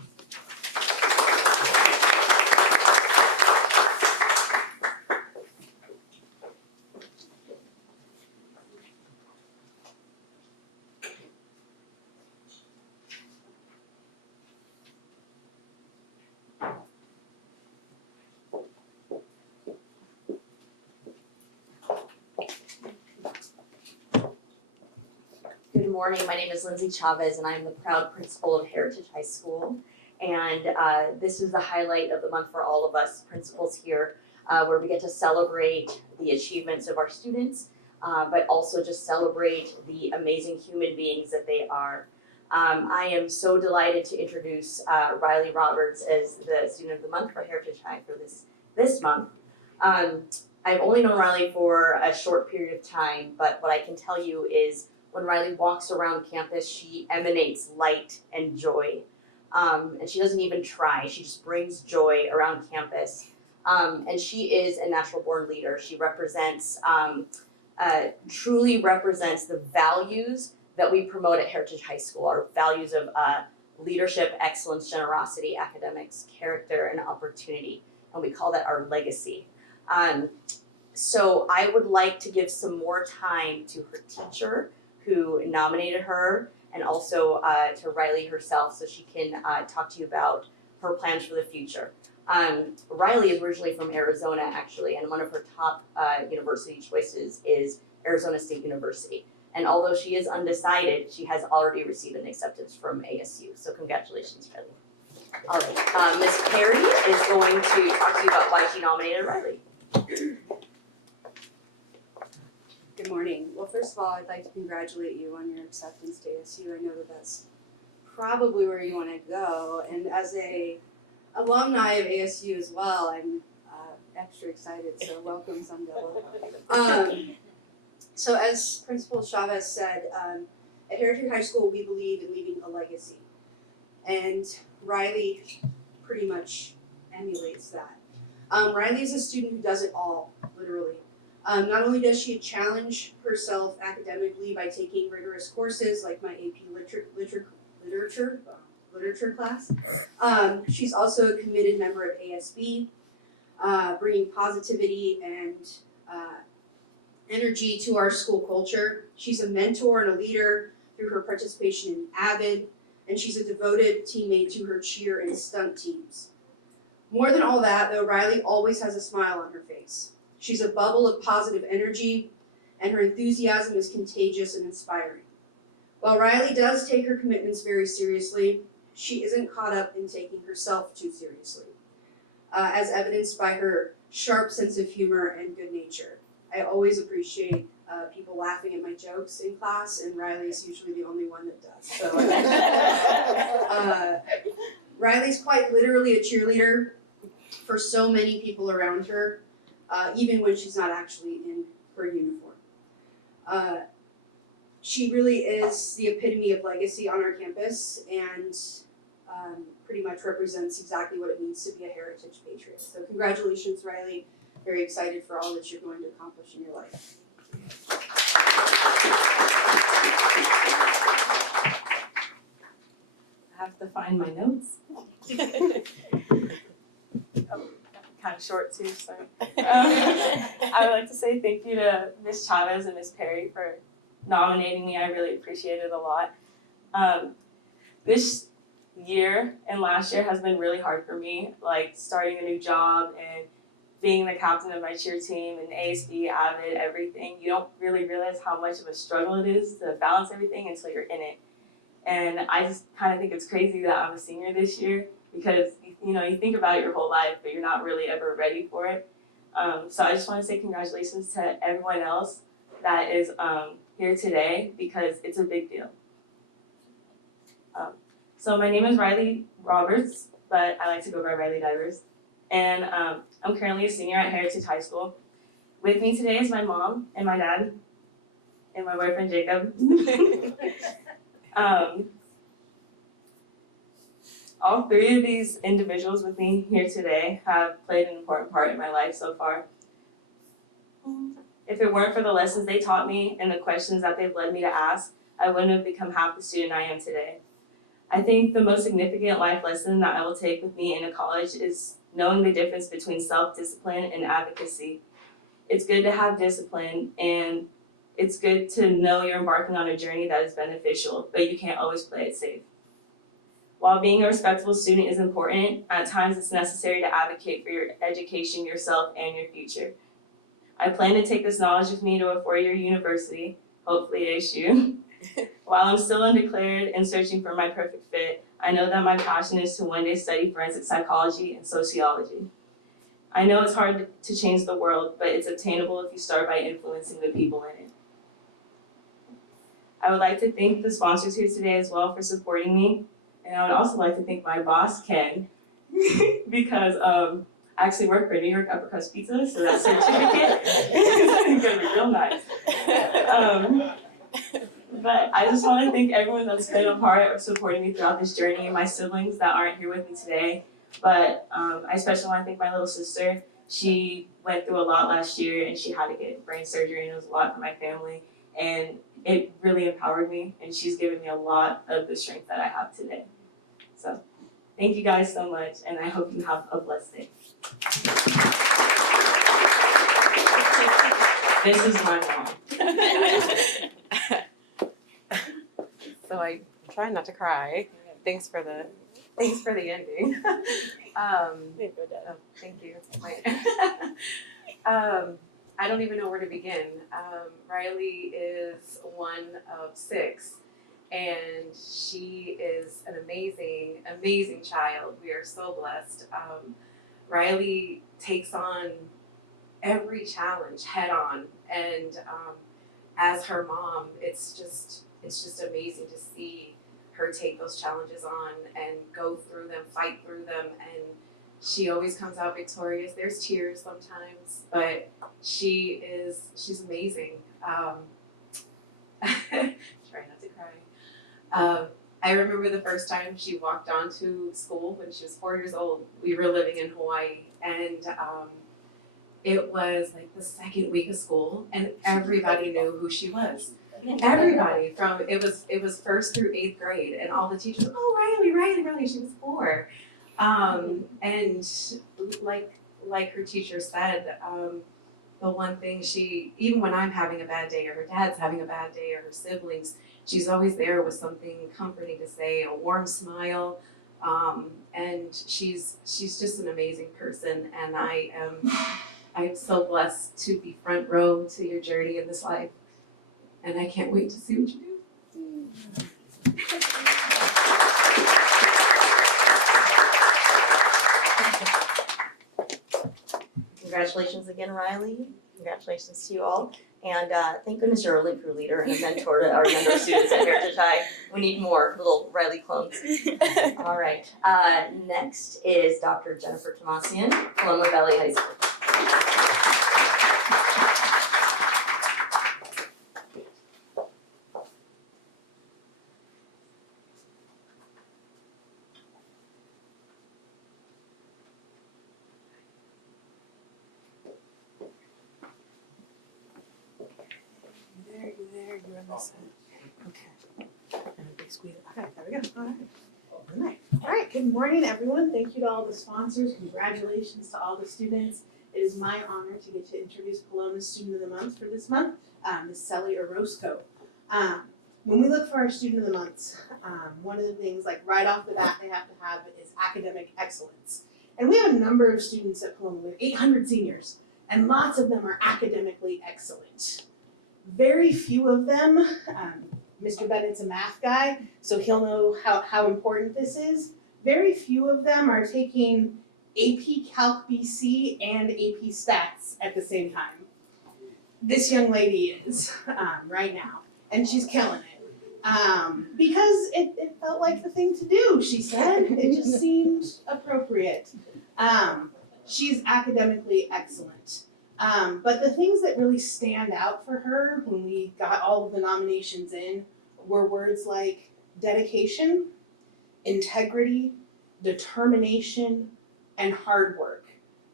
Good morning, my name is Lindsay Chavez and I am the proud principal of Heritage High School. And this is the highlight of the month for all of us principals here, where we get to celebrate the achievements of our students, but also just celebrate the amazing human beings that they are. I am so delighted to introduce Riley Roberts as the student of the month for Heritage High for this month. I've only known Riley for a short period of time, but what I can tell you is when Riley walks around campus, she emanates light and joy. And she doesn't even try, she just brings joy around campus. And she is a natural born leader. She represents, truly represents the values that we promote at Heritage High School, our values of leadership, excellence, generosity, academics, character, and opportunity. And we call that our legacy. So I would like to give some more time to her teacher who nominated her, and also to Riley herself so she can talk to you about her plans for the future. Riley is originally from Arizona actually, and one of her top university choices is Arizona State University. And although she is undecided, she has already received an acceptance from ASU, so congratulations, Riley. All right, Ms. Perry is going to talk to you about why she nominated Riley. Good morning. Well, first of all, I'd like to congratulate you on your acceptance to ASU. I know that that's probably where you want to go. And as a alumni of ASU as well, I'm extra excited. So welcome, Sun Devil. So as Principal Chavez said, at Heritage High School, we believe in leaving a legacy. And Riley pretty much emulates that. Riley is a student who does it all, literally. Not only does she challenge herself academically by taking rigorous courses like my AP literature class, she's also a committed member of ASB, bringing positivity and energy to our school culture. She's a mentor and a leader through her participation in AVID, and she's a devoted teammate to her cheer and stunt teams. More than all that, though, Riley always has a smile on her face. She's a bubble of positive energy, and her enthusiasm is contagious and inspiring. While Riley does take her commitments very seriously, she isn't caught up in taking herself too seriously, as evidenced by her sharp sense of humor and good nature. I always appreciate people laughing at my jokes in class, and Riley's usually the only one that does. So, Riley's quite literally a cheerleader for so many people around her, even when she's not actually in her uniform. She really is the epitome of legacy on our campus, and pretty much represents exactly what it means to be a heritage patriot. So congratulations, Riley. Very excited for all that you're going to accomplish in your life. I have to find my notes. Kind of short too, so. I would like to say thank you to Ms. Chavez and Ms. Perry for nominating me. I really appreciate it a lot. This year and last year has been really hard for me, like starting a new job and being the captain of my cheer team and ASB, AVID, everything. You don't really realize how much of a struggle it is to balance everything until you're in it. And I just kind of think it's crazy that I'm a senior this year because, you know, you think about it your whole life, but you're not really ever ready for it. So I just want to say congratulations to everyone else that is here today because it's a big deal. So my name is Riley Roberts, but I like to go by Riley Divers. And I'm currently a senior at Heritage High School. With me today is my mom and my dad and my boyfriend Jacob. All three of these individuals with me here today have played an important part in my life so far. If it weren't for the lessons they taught me and the questions that they've led me to ask, I wouldn't have become half the student I am today. I think the most significant life lesson that I will take with me into college is knowing the difference between self-discipline and advocacy. It's good to have discipline, and it's good to know you're embarking on a journey that is beneficial, but you can't always play it safe. While being a respectable student is important, at times it's necessary to advocate for your education, yourself, and your future. I plan to take this knowledge with me to a four-year university, hopefully ASU. While I'm still undeclared and searching for my perfect fit, I know that my passion is to one day study forensic psychology and sociology. I know it's hard to change the world, but it's obtainable if you start by influencing the people in it. I would like to thank the sponsors here today as well for supporting me. And I would also like to thank my boss, Ken, because I actually work for New York Upper Crust Pizza, so that certificate is gonna be real nice. But I just want to thank everyone that's been a part of supporting me throughout this journey, and my siblings that aren't here with me today. But I especially want to thank my little sister. She went through a lot last year, and she had to get brain surgery, and it was a lot for my family. And it really empowered me, and she's given me a lot of the strength that I have today. So thank you guys so much, and I hope you have a blessed day. This is my mom. So I try not to cry. Thanks for the ending. Thank you. I don't even know where to begin. Riley is one of 6, and she is an amazing, amazing child. We are so blessed. Riley takes on every challenge head on, and as her mom, it's just amazing to see her take those challenges on and go through them, fight through them, and she always comes out victorious. There's tears sometimes, but she's amazing. Try not to cry. I remember the first time she walked onto school when she was 4 years old. We were living in Hawaii, and it was like the second week of school and everybody knew who she was. Everybody from it was first through 8th grade, and all the teachers, oh Riley, she was 4. And like her teacher said, the one thing even when I'm having a bad day or her dad's having a bad day or her siblings, she's always there with something comforting to say, a warm smile, and she's just an amazing person, and I'm so blessed to be front row to your journey in this life, and I can't wait to see what you do. Congratulations again, Riley. Congratulations to you all. And thank goodness you're a Link Crew leader and a mentor to our mentor students at Heritage High. We need more little Riley clones. All right. Next is Dr. Jennifer Tomasian, Paloma Valley High School. You're on this side. Okay. And a big squeeze. Okay, there we go. All right. All right. Good morning, everyone. Thank you to all the sponsors. Congratulations to all the students. It is my honor to get to introduce Paloma's Student of the Month for this month, Ms. Sally Orozco. When we look for our Student of the Months, one of the things, like right off the bat, they have to have is academic excellence. And we have a number of students at Paloma. We have 800 seniors, and lots of them are academically excellent. Very few of them, Mr. Bennett's a math guy, so he'll know how important this is. Very few of them are taking AP Calc BC and AP Stats at the same time. This young lady is right now, and she's killing it. Because it felt like the thing to do, she said. It just seemed appropriate. She's academically excellent. But the things that really stand out for her when we got all of the nominations in were words like dedication, integrity, determination, and hard work.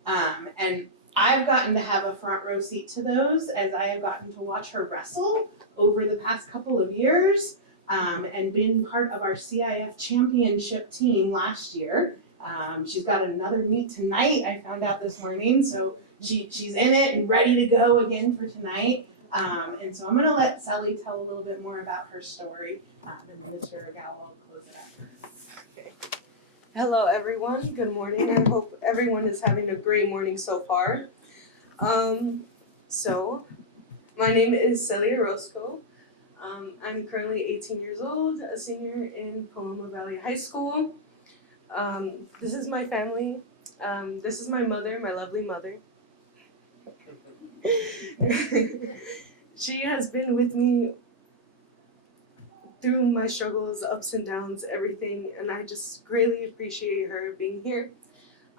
And I've gotten to have a front row seat to those as I have gotten to watch her wrestle over the past couple of years, and been part of our CIF championship team last year. She's got another meet tonight, I found out this morning, so she's in it and ready to go again for tonight. And so I'm gonna let Sally tell a little bit more about her story, and then Mr. Agal will close it after. Okay. Hello everyone, good morning. I hope everyone is having a great morning so far. So my name is Celia Orozco. I'm currently 18 years old, a senior in Paloma Valley High School. This is my family. This is my mother, my lovely mother. She has been with me through my struggles, ups and downs, everything, and I just greatly appreciate her being here.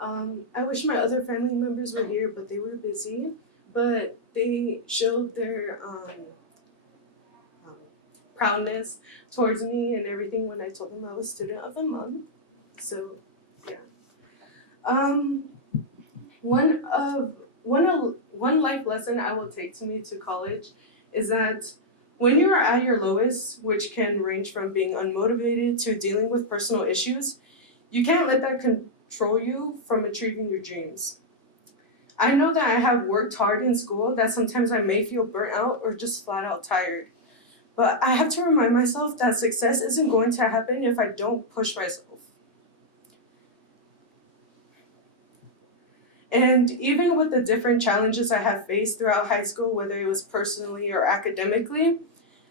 I wish my other family members were here, but they were busy. But they showed their proudness towards me and everything when I told them I was Student of the Month. So, yeah. One life lesson I will take to me to college is that when you are at your lowest, which can range from being unmotivated to dealing with personal issues, you can't let that control you from achieving your dreams. I know that I have worked hard in school, that sometimes I may feel burnt out or just flat out tired. But I have to remind myself that success isn't going to happen if I don't push myself. And even with the different challenges I have faced throughout high school, whether it was personally or academically,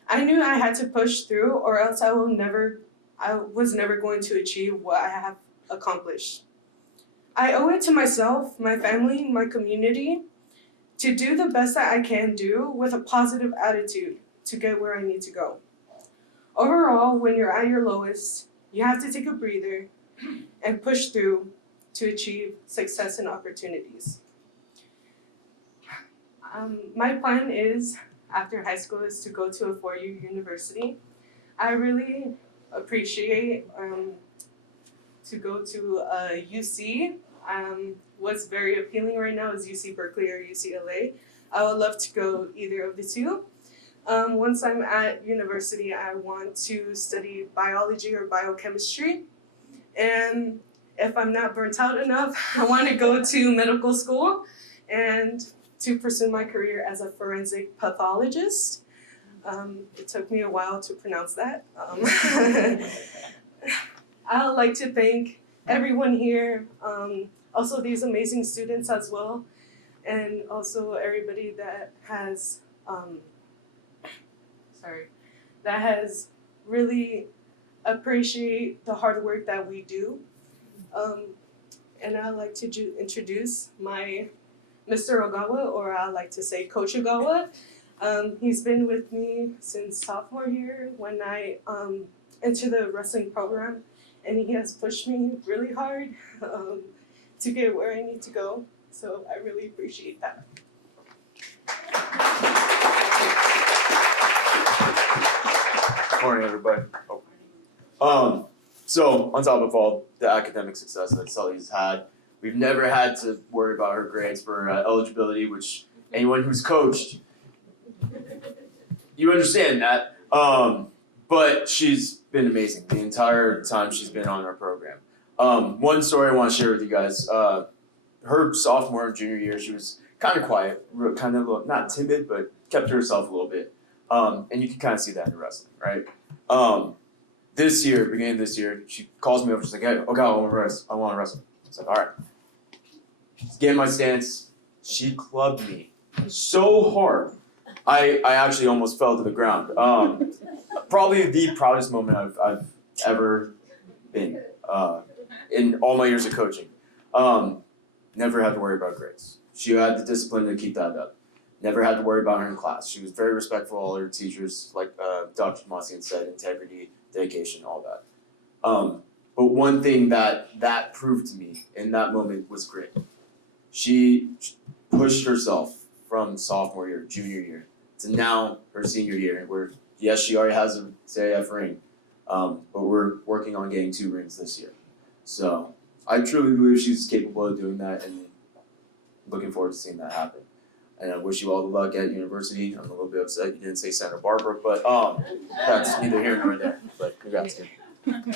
I knew I had to push through or else I was never going to achieve what I have accomplished. I owe it to myself, my family, my community, to do the best that I can do with a positive attitude to get where I need to go. Overall, when you're at your lowest, you have to take a breather and push through to achieve success and opportunities. My plan is, after high school, is to go to a four-year university. I really appreciate to go to UC what's very appealing right now is UC Berkeley or UCLA. I would love to go either of the two. Once I'm at university, I want to study biology or biochemistry. And if I'm not burnt out enough, I want to go to medical school and to pursue my career as a forensic pathologist. It took me a while to pronounce that. I would like to thank everyone here, also these amazing students as well, and also everybody that has really appreciate the hard work that we do. And I'd like to introduce my Mr. Ogawa, or I like to say Coach Ogawa. He's been with me since sophomore year when I entered the wrestling program, and he has pushed me really hard to get where I need to go. So I really appreciate that. Morning, everybody. So on top of all the academic success that Sully's had, we've never had to worry about her grades for eligibility, which anyone who's coached, you understand that. But she's been amazing the entire time she's been on our program. One story I want to share with you guys. Her sophomore and junior year, she was kind of quiet, kind of not timid, but kept to herself a little bit. And you can kind of see that in wrestling, right? This year, beginning of this year, she calls me over. She's like, "Hey, okay, I want to wrestle." I was like, "All right." Get in my stance. She clubbed me so hard, I actually almost fell to the ground. Probably the proudest moment I've ever been in all my years of coaching. Never had to worry about grades. She had the discipline to keep that up. Never had to worry about her in class. She was very respectful of all her teachers, like Dr. Mossian said, integrity, dedication, all that. But one thing that proved to me in that moment was grit. She pushed herself from sophomore year, junior year, to now her senior year, where yes, she already has a CIF ring, but we're working on getting 2 rings this year. So I truly believe she's capable of doing that, and looking forward to seeing that happen. And I wish you all the luck at university. I'm a little bit upset you didn't say Santa Barbara, but that's neither here nor there. But congrats, kid. And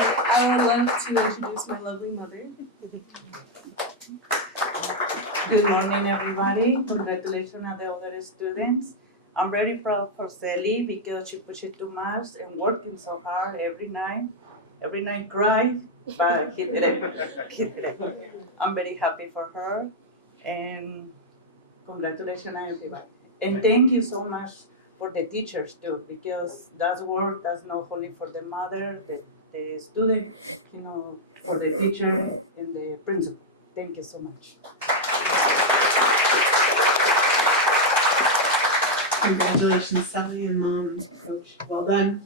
I would love to introduce my lovely mother. Good morning, everybody. Congratulations on the other students. I'm very proud for Sally because she pushed it too much and working so hard every night. Every night cried, but he did it. I'm very happy for her, and congratulations everybody. And thank you so much for the teachers too, because that's work that's not only for the mother, the student, for the teacher and the principal. Thank you so much. Congratulations, Sally and Mom, Coach. Well done.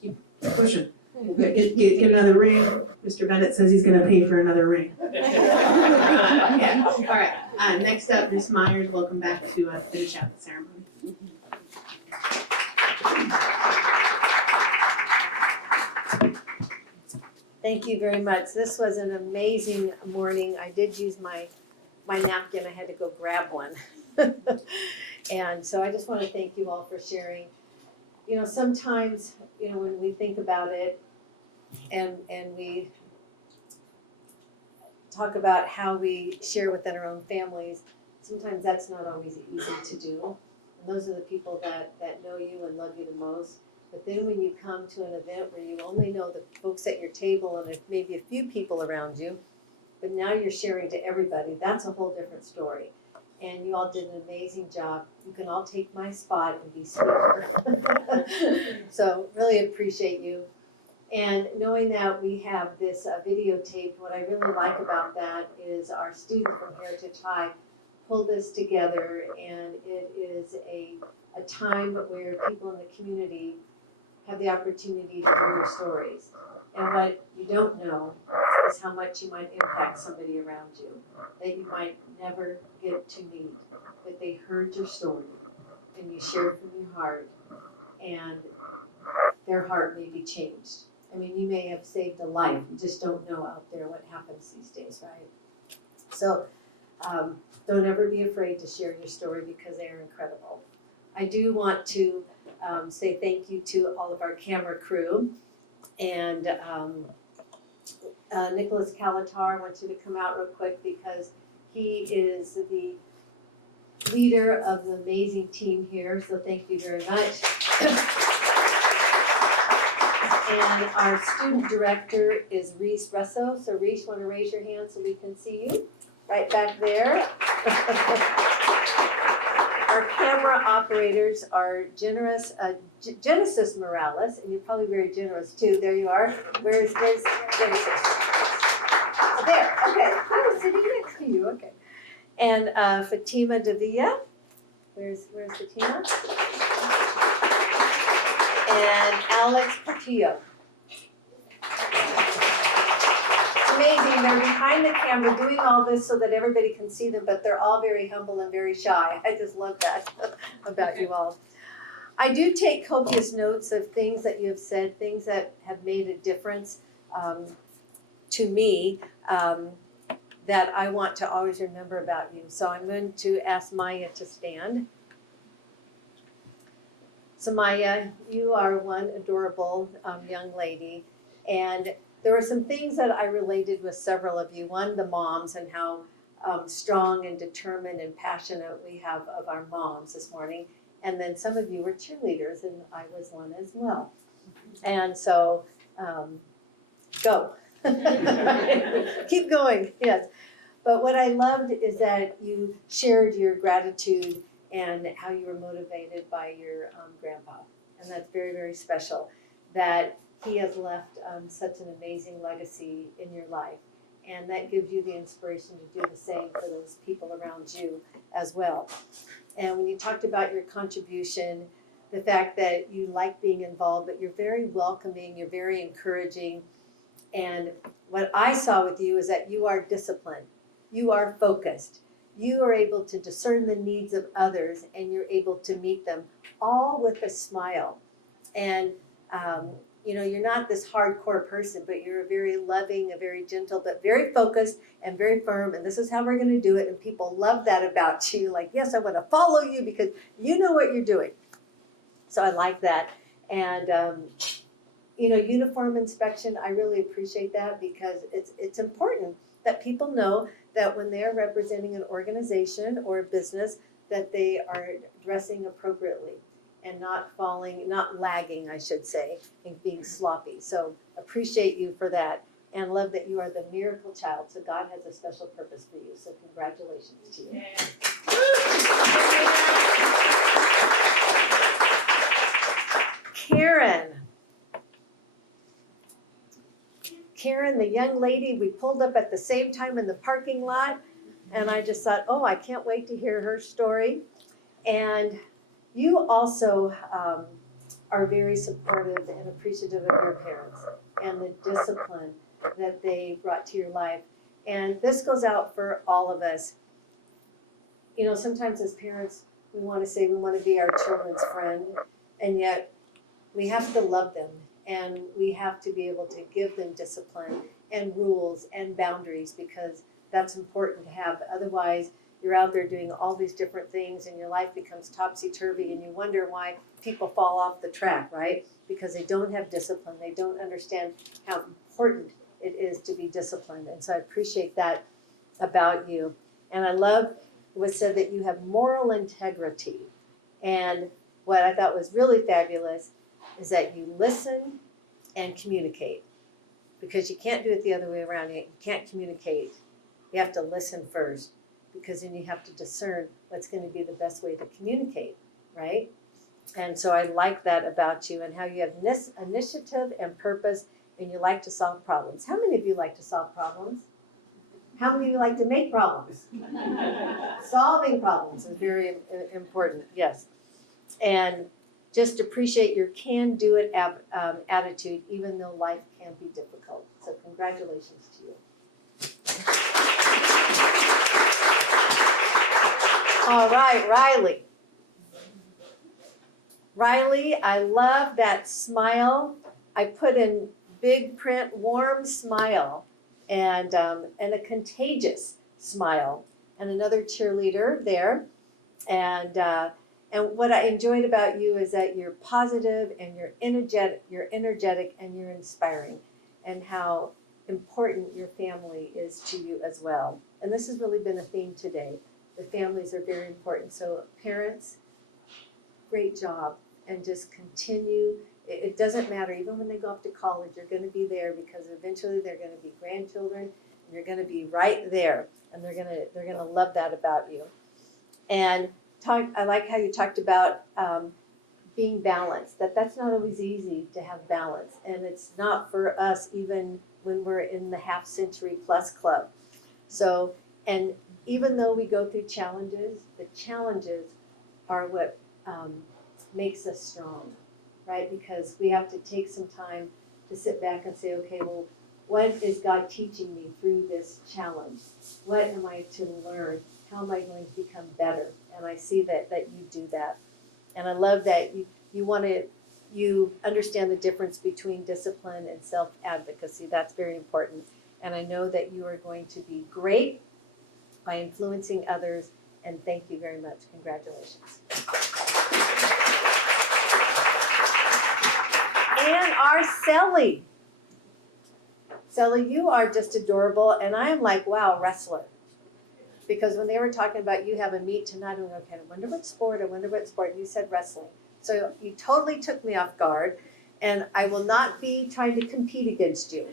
Keep pushing. Get another ring. Mr. Bennett says he's going to pay for another ring. Yeah. All right. Next up, Ms. Myers. Welcome back to finish out the ceremony. Thank you very much. This was an amazing morning. I did use my napkin. I had to go grab one. And so I just want to thank you all for sharing. Sometimes, when we think about it and we talk about how we share within our own families, sometimes that's not always easy to do. And those are the people that know you and love you the most. But then when you come to an event where you only know the folks at your table and maybe a few people around you, but now you're sharing to everybody, that's a whole different story. And you all did an amazing job. You can all take my spot and be speaker. So really appreciate you. And knowing that we have this videotape, what I really like about that is our student from Heritage High pulled this together, and it is a time where people in the community have the opportunity to hear your stories. And what you don't know is how much you might impact somebody around you that you might never get to meet, but they heard your story and you shared from your heart, and their heart may be changed. I mean, you may have saved a life, you just don't know out there what happens these days, right? So don't ever be afraid to share your story because they are incredible. I do want to say thank you to all of our camera crew. And Nicholas Calatar, I want you to come out real quick because he is the leader of the amazing team here, so thank you very much. And our student director is Reese Russo. So Reese, want to raise your hand so we can see you? Right back there. Our camera operators are Genesis Morales, and you're probably very generous too. There you are. Where's Genesis? Oh, there, okay. I was sitting next to you, okay. And Fatima Davia. Where's Fatima? And Alex Portillo. Amazing, they're behind the camera doing all this so that everybody can see them, but they're all very humble and very shy. I just love that about you all. I do take copious notes of things that you have said, things that have made a difference to me that I want to always remember about you. So I'm going to ask Maya to stand. So Maya, you are one adorable young lady, and there were some things that I related with several of you. One, the moms and how strong and determined and passionate we have of our moms this morning. And then some of you were cheerleaders, and I was one as well. And so, go. Keep going, yes. But what I loved is that you shared your gratitude and how you were motivated by your grandpa. And that's very, very special, that he has left such an amazing legacy in your life. And that gives you the inspiration to do the same for those people around you as well. And when you talked about your contribution, the fact that you like being involved, but you're very welcoming, you're very encouraging. And what I saw with you is that you are disciplined, you are focused, you are able to discern the needs of others, and you're able to meet them all with a smile. And you know, you're not this hardcore person, but you're a very loving, a very gentle, but very focused and very firm. And this is how we're going to do it. And people love that about you. Like, yes, I want to follow you because you know what you're doing. So I like that. And, you know, uniform inspection, I really appreciate that because it's important that people know that when they're representing an organization or a business, that they are dressing appropriately and not lagging, I should say, and being sloppy. So appreciate you for that and love that you are the miracle child. So God has a special purpose for you. So congratulations to you. Karen, the young lady, we pulled up at the same time in the parking lot, and I just thought, oh, I can't wait to hear her story. And you also are very supportive and appreciative of your parents and the discipline that they brought to your life. And this goes out for all of us. You know, sometimes as parents, we want to say we want to be our children's friend, and yet we have to love them, and we have to be able to give them discipline and rules and boundaries because that's important to have. Otherwise, you're out there doing all these different things and your life becomes topsy-turvy and you wonder why people fall off the track, right? Because they don't have discipline. They don't understand how important it is to be disciplined. And so I appreciate that about you. And I love what said that you have moral integrity. And what I thought was really fabulous is that you listen and communicate. Because you can't do it the other way around. You can't communicate. You have to listen first. Because then you have to discern what's going to be the best way to communicate, right? And so I like that about you and how you have initiative and purpose and you like to solve problems. How many of you like to solve problems? How many of you like to make problems? Solving problems is very important, yes. And just appreciate your can-do-it attitude even though life can be difficult. So congratulations to you. All right, Riley. Riley, I love that smile. I put in big print, warm smile, and a contagious smile, and another cheerleader there. And what I enjoyed about you is that you're positive and you're energetic and you're inspiring, and how important your family is to you as well. And this has really been a theme today. The families are very important. So parents, great job, and just continue. It doesn't matter, even when they go off to college, you're going to be there, because eventually they're going to be grandchildren, and you're going to be right there, and they're going to love that about you. And I like how you talked about being balanced. That's not always easy to have balance, and it's not for us even when we're in the half century plus club. So, and even though we go through challenges, the challenges are what makes us strong, right? Because we have to take some time to sit back and say, okay, well, what is God teaching me through this challenge? What am I to learn? How am I going to become better? And I see that you do that. And I love that you understand the difference between discipline and self-advocacy. That's very important. And I know that you are going to be great by influencing others. And thank you very much. Congratulations. And our Sally. Sally, you are just adorable. And I am like, wow, wrestler. Because when they were talking about you have a meet tonight, I'm like, okay, I wonder what sport, and you said wrestling. So you totally took me off guard, and I will not be trying to compete against you.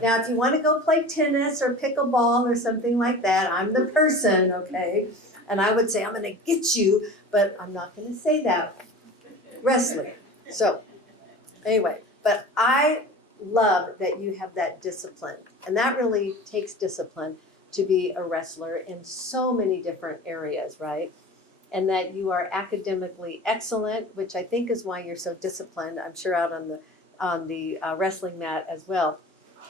Now, if you want to go play tennis or pickleball or something like that, I'm the person, okay? And I would say, I'm going to get you, but I'm not going to say that. Wrestling. So, anyway, but I love that you have that discipline, and that really takes discipline to be a wrestler in so many different areas, right? And that you are academically excellent, which I think is why you're so disciplined, I'm sure out on the wrestling mat as well.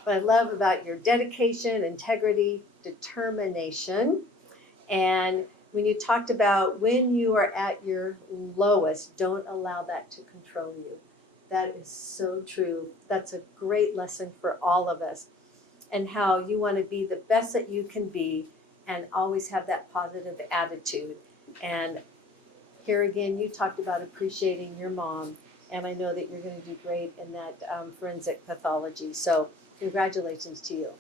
But I love about your dedication, integrity, determination. And when you talked about when you are at your lowest, don't allow that to control you. That is so true. That's a great lesson for all of us. And how you want to be the best that you can be and always have that positive attitude. And here again, you talked about appreciating your mom, and I know that you're going to do great in that forensic pathology. So congratulations to you.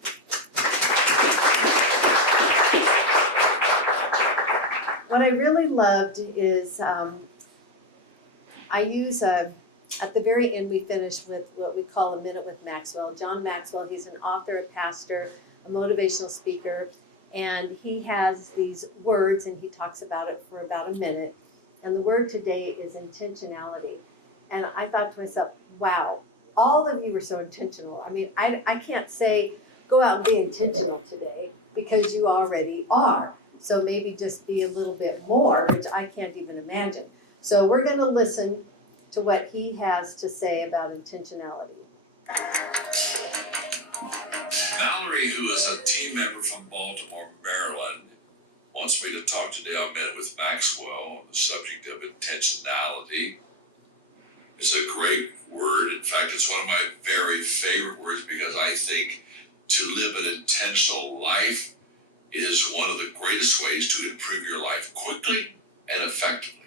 What I really loved is I use at the very end, we finished with what we call a minute with Maxwell. John Maxwell, he's an author, a pastor, a motivational speaker, and he has these words, and he talks about it for about a minute. And the word today is intentionality. And I thought to myself, wow, all of you were so intentional. I mean, I can't say, go out and be intentional today, because you already are. So maybe just be a little bit more, which I can't even imagine. So we're going to listen to what he has to say about intentionality. Valerie, who is a team member from Baltimore, Maryland, wants me to talk today on Minute with Maxwell on the subject of intentionality. It's a great word. In fact, it's one of my very favorite words, because I think to live an intentional life is one of the greatest ways to improve your life quickly and effectively.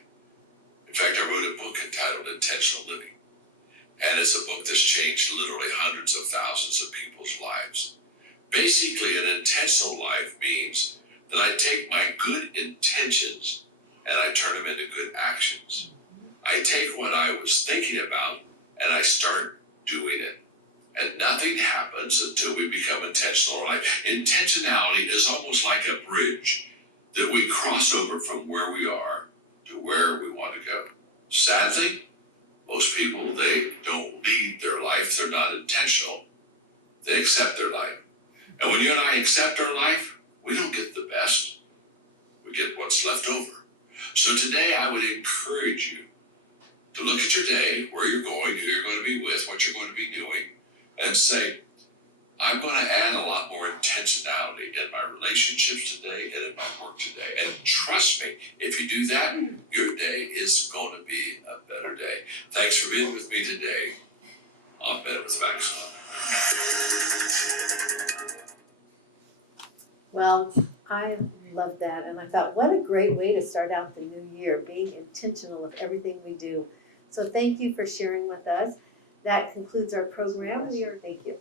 In fact, I wrote a book entitled Intentional Living, and it's a book that's changed literally hundreds of thousands of people's lives. Basically, an intentional life means that I take my good intentions and I turn them into good actions. I take what I was thinking about and I start doing it. And nothing happens until we become intentional. Right? Intentionality is almost like a bridge that we cross over from where we are to where we want to go. Sadly, most people, they don't lead their life. They're not intentional. They accept their life. And when you and I accept our life, we don't get the best. We get what's left over. So today I would encourage you to look at your day, where you're going, who you're going to be with, what you're going to be doing, and say, I'm going to add a lot more intentionality in my relationships today and in my work today. And trust me, if you do that, your day is going to be a better day. Thanks for being with me today on Minute with Maxwell. Well, I love that, and I thought, what a great way to start out the new year, being intentional with everything we do. So thank you for sharing with us. That concludes our program. Thank you.